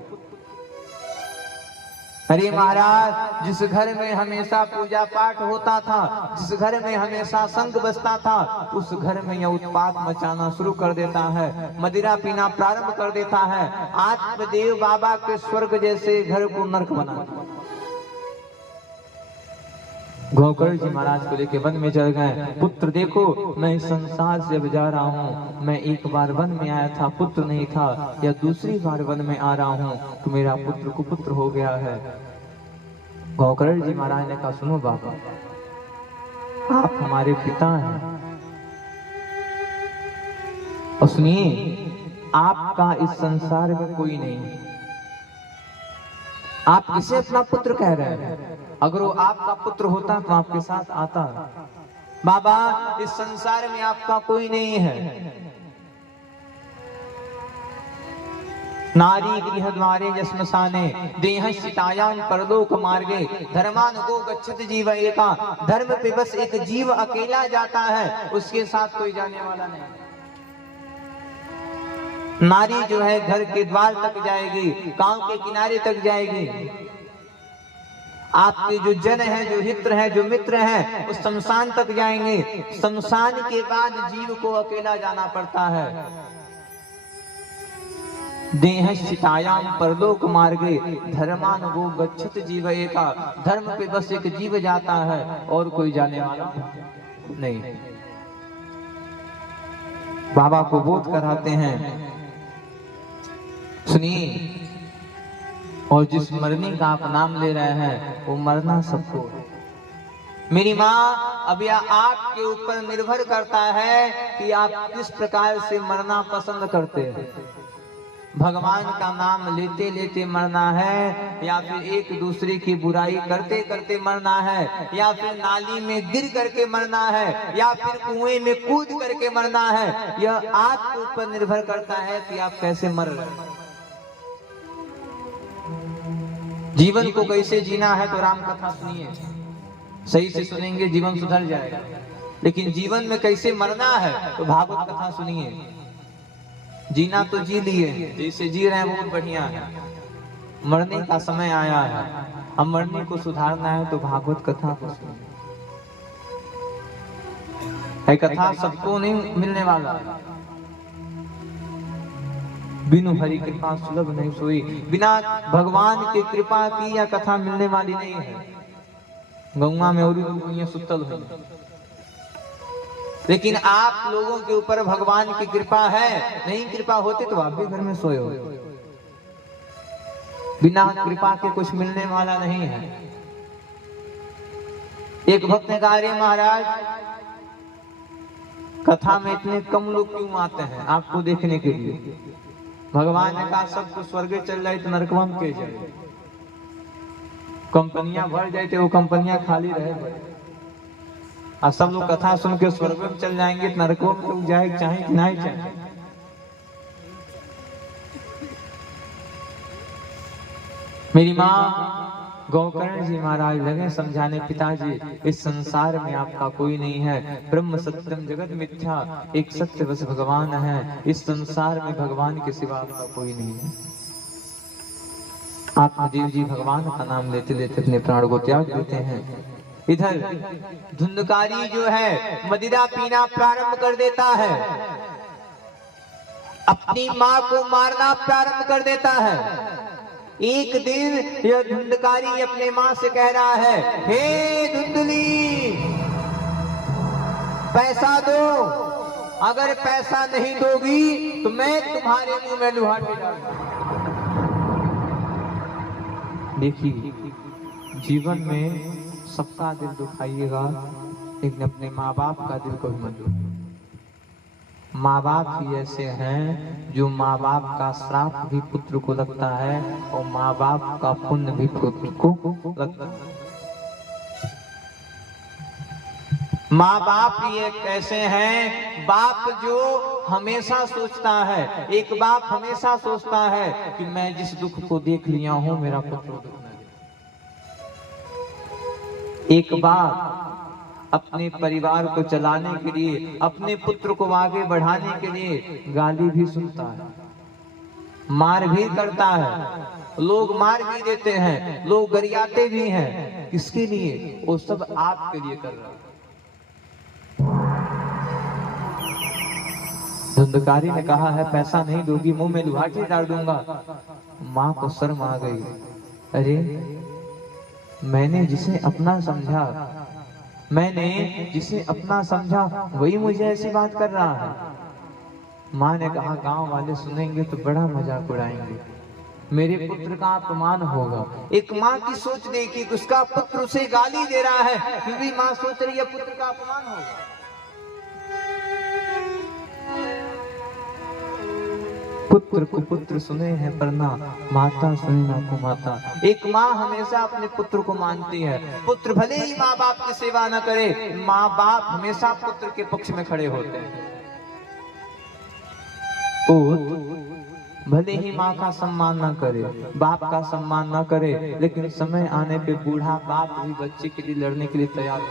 अरे महाराज, जिस घर में हमेशा पूजा पाठ होता था, जिस घर में हमेशा संग बसता था, उस घर में यह उत्पात मचाना शुरू कर देता है, मदिरा पीना प्रारंभ कर देता है। आत्मदेव बाबा के स्वर्ग जैसे घर को नरक बना दिया। गोकर्ण जी महाराज को लेके वन में चल गए। पुत्र देखो, मैं इस संसार से अब जा रहा हूँ। मैं एक बार वन में आया था, पुत्र नहीं था, या दूसरी बार वन में आ रहा हूँ तो मेरा पुत्र कुपुत्र हो गया है। गोकर्ण जी महाराज ने कहा सुनो बाबा, आप हमारे पिता हैं और सुनिए, आपका इस संसार में कोई नहीं। आप किसे अपना पुत्र कह रहे हैं? अगर वो आपका पुत्र होता तो आपके साथ आता। बाबा, इस संसार में आपका कोई नहीं है। नारी गृहद्वारे जश्मशाने देहश्चितायां परलोक मार्गे धर्मानुगो गच्छति जीव एका। धर्म पे बस एक जीव अकेला जाता है, उसके साथ कोई जाने वाला नहीं। नारी जो है घर के द्वार तक जाएगी, गांव के किनारे तक जाएगी। आपके जो जन है, जो हित्र है, जो मित्र है, उस शमशान तक जाएंगे। शमशान के बाद जीव को अकेला जाना पड़ता है। देहश्चितायां परलोक मार्गे धर्मानुगो गच्छत जीव एका। धर्म पे बस एक जीव जाता है और कोई जाने वाला नहीं। बाबा को बोध कराते हैं, सुनिए, और जिस मरने का आप नाम ले रहे हैं वो मरना सबको है। मेरी माँ, अब यह आपके ऊपर निर्भर करता है कि आप किस प्रकार से मरना पसंद करते हैं। भगवान का नाम लेते लेते मरना है, या फिर एक दूसरे की बुराई करते करते मरना है, या फिर नाली में गिर करके मरना है, या फिर कुएं में कूद करके मरना है। यह आपके ऊपर निर्भर करता है कि आप कैसे मर रहे हैं। जीवन को कैसे जीना है तो राम कथा सुनिए, सही से सुनेंगे जीवन सुधर जाएगा। लेकिन जीवन में कैसे मरना है तो भागवत कथा सुनिए। जीना तो जी लिए, जैसे जी रहे हैं बहुत बढ़िया है, मरने का समय आया है, अब मरने को सुधारना है तो भागवत कथा को सुनिए। है कथा सबको नहीं मिलने वाला। बिनु हरि कृपा सुलभ नहीं सोई। बिना भगवान की कृपा की यह कथा मिलने वाली नहीं है। गंगा में और सुतल है, लेकिन आप लोगों के ऊपर भगवान की कृपा है। नहीं कृपा होती तो आप भी घर में सोए हो। बिना कृपा के कुछ मिलने वाला नहीं है। एक भक्त ने कहा, अरे महाराज, कथा में इतने कम लोग क्यों आते हैं आपको देखने के लिए? भगवान ने कहा, सब कुछ स्वर्ग चल जाए तो नरकवा में के जाए, कंपनियां भर जाए तो वो कंपनियां खाली रहे, और सब लोग कथा सुन के स्वर्ग में चल जाएंगे तो नरकों में लोग जाए चाहे कि नहीं चाहे। मेरी माँ गौकर्ण जी महाराज लगे समझाने, पिताजी इस संसार में आपका कोई नहीं है, ब्रह्म सत्यम जगत मिथ्या, एक सत्य बस भगवान है, इस संसार में भगवान के सिवा आपका कोई नहीं है। आत्मदेव जी भगवान का नाम लेते लेते अपने प्राण को त्याग देते हैं। इधर धुंधकारी जो है मदिरा पीना प्रारंभ कर देता है, अपनी माँ को मारना प्रारंभ कर देता है। एक दिन यह धुंधकारी अपने माँ से कह रहा है, हे धुंधली, पैसा दो, अगर पैसा नहीं दोगी तो मैं तुम्हारे मुंह में लुहार डालूंगा। देखिए, जीवन में सबका दिल दुखाइएगा, लेकिन अपने माँ बाप का दिल को भी मत दुखाइए। माँ बाप ही ऐसे हैं जो माँ बाप का श्राप भी पुत्र को लगता है और माँ बाप का पुण्य भी पुत्र को लगता है। माँ बाप ये कैसे हैं? बाप जो हमेशा सोचता है, एक बाप हमेशा सोचता है कि मैं जिस दुख को देख लिया हूं मेरा पुत्र दुख न दे। एक बाप अपने परिवार को चलाने के लिए, अपने पुत्र को आगे बढ़ाने के लिए गाली भी सुनता है, मार भी करता है, लोग मार भी देते हैं, लोग गरियाते भी हैं। किसके लिए? वो सब आपके लिए कर रहा है। धुंधकारी ने कहा है, पैसा नहीं दोगी मुंह में लुहाटी डाल दूंगा। माँ को शर्म आ गई, अरे मैंने जिसे अपना समझा, मैंने जिसे अपना समझा वही मुझे ऐसी बात कर रहा है। माँ ने कहा, गांव वाले सुनेंगे तो बड़ा मजाक उड़ाएंगे, मेरे पुत्र का अपमान होगा। एक माँ की सोच देखी कि उसका पुत्र उसे गाली दे रहा है, क्योंकि माँ सोच रही है पुत्र का अपमान होगा। पुत्र को पुत्र सुने हैं परना, माता सुने ना को माता। एक माँ हमेशा अपने पुत्र को मानती है। पुत्र भले ही माँ बाप की सेवा न करे, माँ बाप हमेशा पुत्र के पक्ष में खड़े होते हैं। भले ही माँ का सम्मान ना करे, बाप का सम्मान ना करे, लेकिन समय आने पे बूढ़ा बाप भी बच्चे के लिए लड़ने के लिए तैयार हो।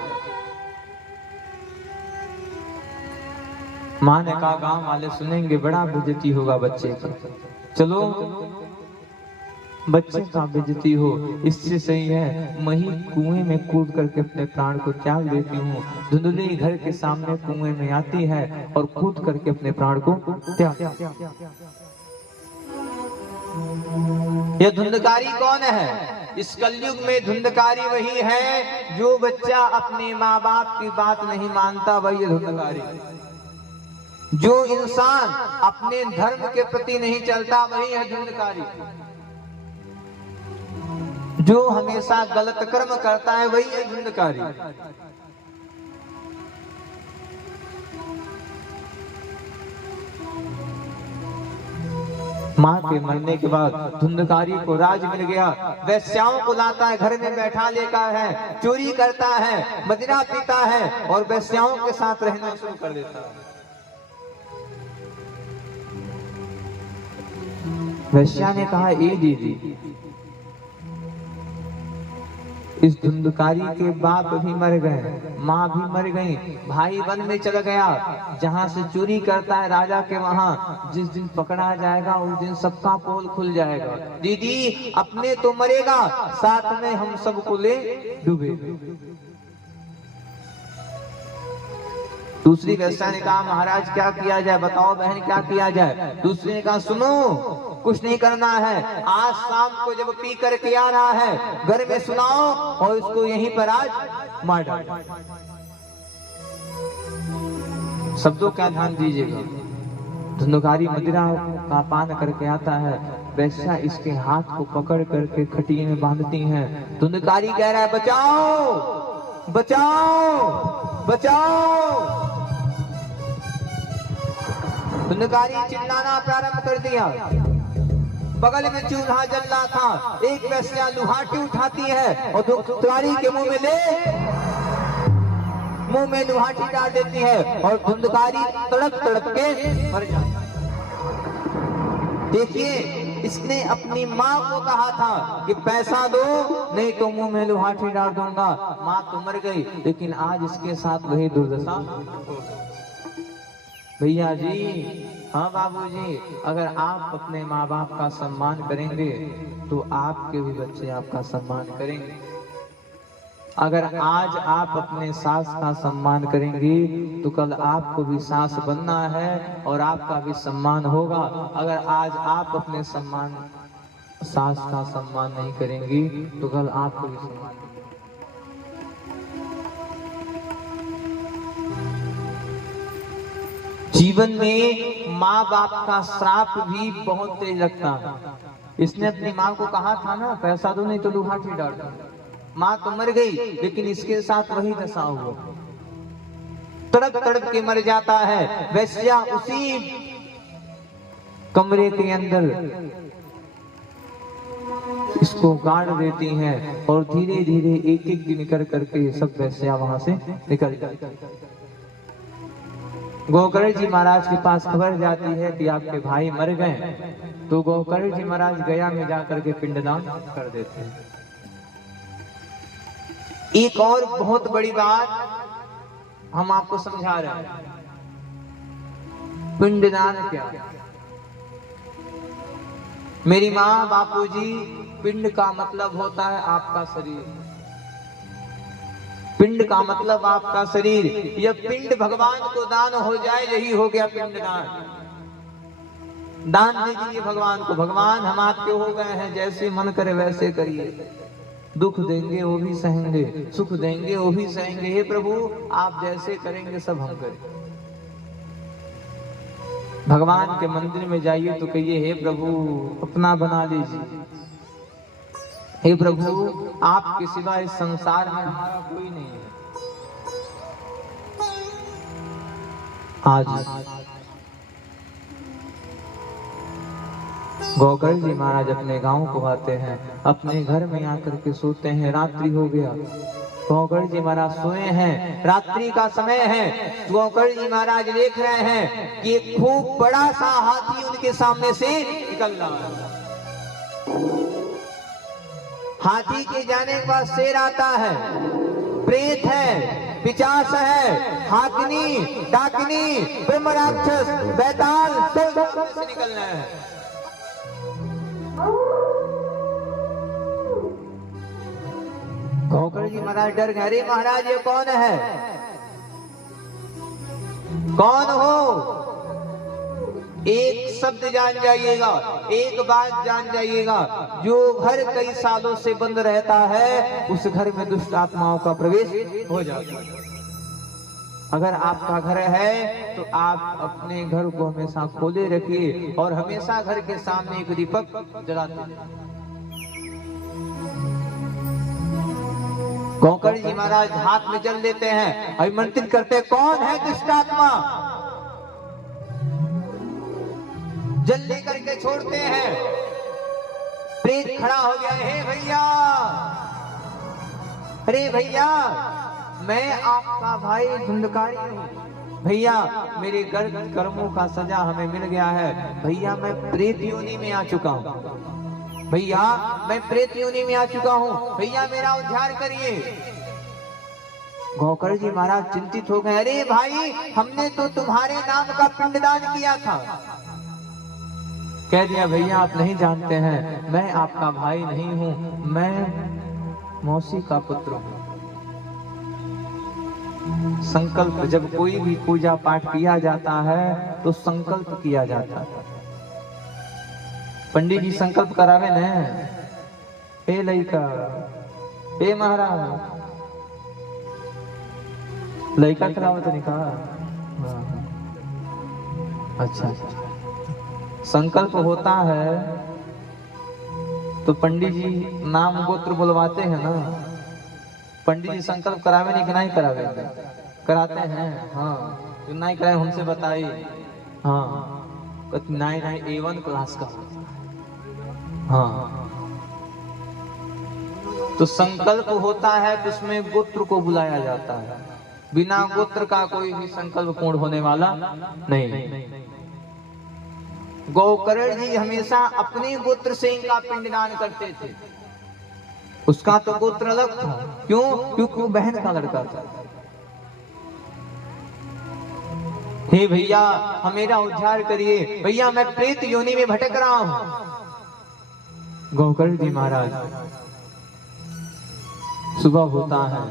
माँ ने कहा गांव वाले सुनेंगे, बड़ा बेइज्जती होगा बच्चे का, चलो बच्चे का बेइज्जती हो, इससे सही है मैं ही कुएं में कूद करके अपने प्राण को त्याग देती हूँ। धुंधली घर के सामने कुएं में आती है और कूद करके अपने प्राण को त्याग। यह धुंधकारी कौन है? इस कलयुग में धुंधकारी वही है जो बच्चा अपने माँ बाप की बात नहीं मानता, वही धुंधकारी। जो इंसान अपने धर्म के प्रति नहीं चलता, वही है धुंधकारी। जो हमेशा गलत कर्म करता है, वही है धुंधकारी। माँ के मरने के बाद धुंधकारी को राज मिल गया, वैश्याओं को लाता है, घर में बैठा लेता है, चोरी करता है, मदिरा पीता है और वैश्याओं के साथ रहना शुरू कर देता है। वैश्या ने कहा, ए दीदी, इस धुंधकारी के बाप भी मर गए, माँ भी मर गई, भाई वन में चला गया, जहाँ से चोरी करता है राजा के वहाँ जिस दिन पकड़ा जाएगा उस दिन सबका पोल खुल जाएगा। दीदी अपने तो मरेगा, साथ में हम सबको ले डूबे। दूसरी वैश्या ने कहा, महाराज क्या किया जाए, बताओ बहन क्या किया जाए। दूसरी ने कहा, सुनो कुछ नहीं करना है, आज शाम को जब पी करके आ रहा है घर में सुनाओ और इसको यहीं पर आज मार डालो। शब्दों का ध्यान दीजिएगा। धुंधकारी मदिरा का पान करके आता है, वैश्या इसके हाथ को पकड़ करके खटिए में बांधती है। धुंधकारी कह रहा है, बचाओ बचाओ बचाओ। धुंधकारी चिल्लाना प्रारंभ कर दिया। बगल में चूल्हा जल रहा था, एक वैश्या लुहाटी उठाती है और धुंधकारी के मुंह में लुहाटी डाल देती है और धुंधकारी तड़प तड़प के मर जाता है। देखिए, इसने अपनी माँ को कहा था कि पैसा दो नहीं तो मुंह में लुहाटी डाल दूंगा। माँ तो मर गई, लेकिन आज इसके साथ वही दुर्दशा। भैया जी, हाँ बाबूजी, अगर आप अपने माँ बाप का सम्मान करेंगे तो आपके भी बच्चे आपका सम्मान करेंगे। अगर आज आप अपने सास का सम्मान करेंगे तो कल आपको भी सास बनना है और आपका भी सम्मान होगा। अगर आज आप अपने सास का सम्मान नहीं करेंगी तो कल आपको भी सम्मान। जीवन में माँ बाप का श्राप भी बहुत तेज लगता है। इसने अपनी माँ को कहा था ना, पैसा दो नहीं तो लुहाटी डाल दो। माँ तो मर गई, लेकिन इसके साथ वही दशा हुआ, तड़प तड़प के मर जाता है। वैश्या उसी कमरे के अंदर इसको गाड़ देती हैं और धीरे धीरे एक एक दिन कर करके सब वैश्या वहां से निकल जाती है। गोकर्ण जी महाराज के पास खबर जाती है कि आपके भाई मर गए, तो गोकर्ण जी महाराज गया में जाकर के पिंडदान कर देते हैं। एक और बहुत बड़ी बात हम आपको समझा रहे हैं, पिंडदान क्या है। मेरी माँ बापूजी, पिंड का मतलब होता है आपका शरीर। पिंड का मतलब आपका शरीर। यह पिंड भगवान को दान हो जाए, यही हो गया पिंडदान। दान दे दीजिए भगवान को, भगवान हम आपके हो गए हैं, जैसे मन करे वैसे करिए। दुख देंगे वो भी सहेंगे, सुख देंगे वो भी सहेंगे। हे प्रभु, आप जैसे करेंगे सब हम करेंगे। भगवान के मंदिर में जाइए तो कहिए, हे प्रभु अपना बना लीजिए। हे प्रभु, आपके सिवा इस संसार में हमारा कोई नहीं है। आज गोकर्ण जी महाराज अपने गांव को आते हैं, अपने घर में आकर के सोते हैं। रात्रि हो गया, गोकर्ण जी महाराज सोए हैं, रात्रि का समय है। गोकर्ण जी महाराज देख रहे हैं कि एक खूब बड़ा सा हाथी उनके सामने से निकल रहा है। हाथी के जाने के बाद शेर आता है, प्रेत है, पिशाच है, हाकिनी, डाकिनी, ब्रह्म राक्षस, बैताल से निकलना है। गोकर्ण जी महाराज डर गए, अरे महाराज ये कौन है, कौन हो? एक शब्द जान जाइएगा, एक बात जान जाइएगा, जो घर कई सालों से बंद रहता है उस घर में दुष्ट आत्माओं का प्रवेश हो जाता है। अगर आपका घर है तो आप अपने घर को हमेशा खोले रखिए और हमेशा घर के सामने एक दीपक जलाते। गोकर्ण जी महाराज हाथ में जल लेते हैं, अभिमंत्रित करते, कौन है दुष्ट आत्मा? जल लेकर के छोड़ते हैं। प्रेत खड़ा हो गया, हे भैया, अरे भैया मैं आपका भाई धुंधकारी हूँ, भैया मेरे कर्मों का सजा हमें मिल गया है, भैया मैं प्रेत योनि में आ चुका हूँ, भैया मैं प्रेत योनि में आ चुका हूँ, भैया मेरा उद्धार करिए। गोकर्ण जी महाराज चिंतित हो गए, अरे भाई हमने तो तुम्हारे नाम का पिंडदान किया था। कह दिया, भैया आप नहीं जानते हैं, मैं आपका भाई नहीं हूं, मैं मौसी का पुत्र हूं। संकल्प, जब कोई भी पूजा पाठ किया जाता है तो संकल्प किया जाता है। पंडित जी संकल्प करावे ने, ए लइका, ए महाराज, लइका करावत नहीं कहा। अच्छा, संकल्प होता है तो पंडित जी नाम गोत्र बुलवाते हैं ना। पंडित जी संकल्प करावे नहीं कि नहीं करावे? कराते हैं। हाँ, तो नहीं कराए हमसे बताइए। हाँ, नहीं नहीं A1 क्लास का। हाँ, तो संकल्प होता है तो उसमें गोत्र को बुलाया जाता है। बिना गोत्र का कोई भी संकल्प पूर्ण होने वाला नहीं। गोकर्ण जी हमेशा अपने गोत्र से इनका पिंडदान करते थे। उसका तो गोत्र अलग था। क्यों? क्योंकि वो बहन का लड़का था। हे भैया हम मेरा उद्धार करिए, भैया मैं प्रेत योनि में भटक रहा हूं। गोकर्ण जी महाराज, सुबह होता है,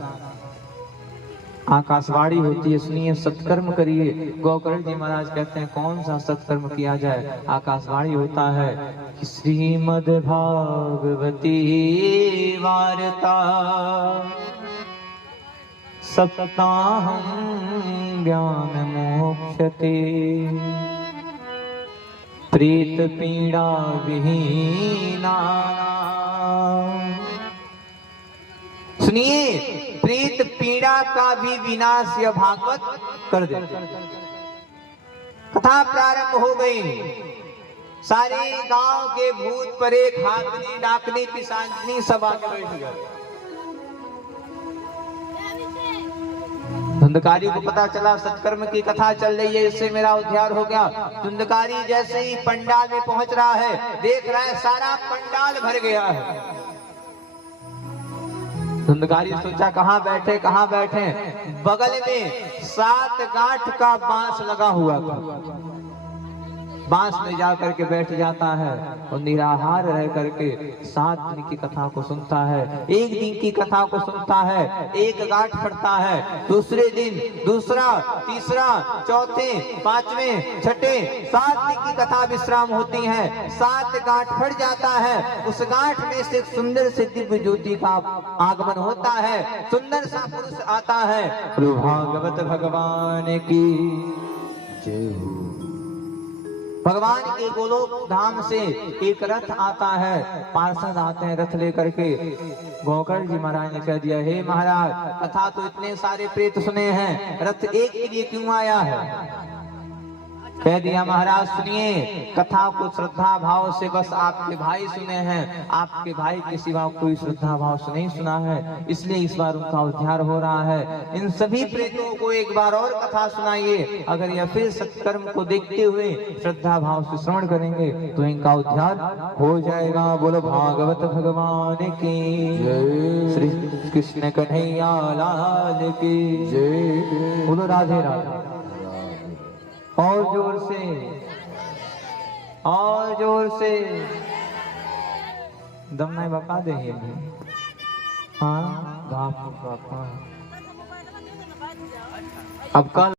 आकाशवाणी होती है, सुनिए सत्कर्म करिए। गोकर्ण जी महाराज कहते हैं कौन सा सत्कर्म किया जाए? आकाशवाणी होता है कि श्रीमद् भागवती वार्ता सप्ताहं ज्ञान मोक्षते प्रेत पीड़ा विहीना। सुनिए, प्रेत पीड़ा का भी विनाश यह भागवत कर देते। कथा प्रारंभ हो गई। सारे गांव के भूत परे, खातनी, डाकनी, पिशाचनी सब आके बैठ गए। धुंधकारी को पता चला सत्कर्म की कथा चल रही है, इससे मेरा उद्धार हो गया। धुंधकारी जैसे ही पंडाल में पहुंच रहा है, देख रहा है सारा पंडाल भर गया है। धुंधकारी सोचा कहाँ बैठे कहाँ बैठे। बगल में 7 गांठ का बांस लगा हुआ था। बांस में जा करके बैठ जाता है और निराहार रह करके 7 दिन की कथा को सुनता है। एक दिन की कथा को सुनता है, एक गांठ फटता है, दूसरे दिन दूसरा, तीसरा, चौथे, पांचवें, छठे, 7 दिन की कथा विश्राम होती है। 7 गांठ फट जाता है। उस गांठ में से सुंदर से दिव्य ज्योति का आगमन होता है। सुंदर सा पुरुष आता है। भागवत भगवान की जय हो। भगवान के गोलोक धाम से एक रथ आता है, पार्षद आते हैं रथ लेकर के। गोकर्ण जी महाराज ने कह दिया, हे महाराज कथा तो इतने सारे प्रेत सुने हैं, रथ एक के लिए क्यों आया है? कह दिया महाराज सुनिए, कथा को श्रद्धा भाव से बस आपके भाई सुने हैं, आपके भाई के सिवा कोई श्रद्धा भाव से नहीं सुना है, इसलिए इस बार उनका उद्धार हो रहा है। इन सभी प्रेतों को एक बार और कथा सुनाइए, अगर यह फिर सत्कर्म को देखते हुए श्रद्धा भाव से श्रवण करेंगे तो इनका उद्धार हो जाएगा। बोलो भागवत भगवान की जय, श्री कृष्ण कन्हैया लाल की जय। बोलो राधे राधे। और जोर से, और जोर से, दम नहीं बका दे। हाँ, अब कल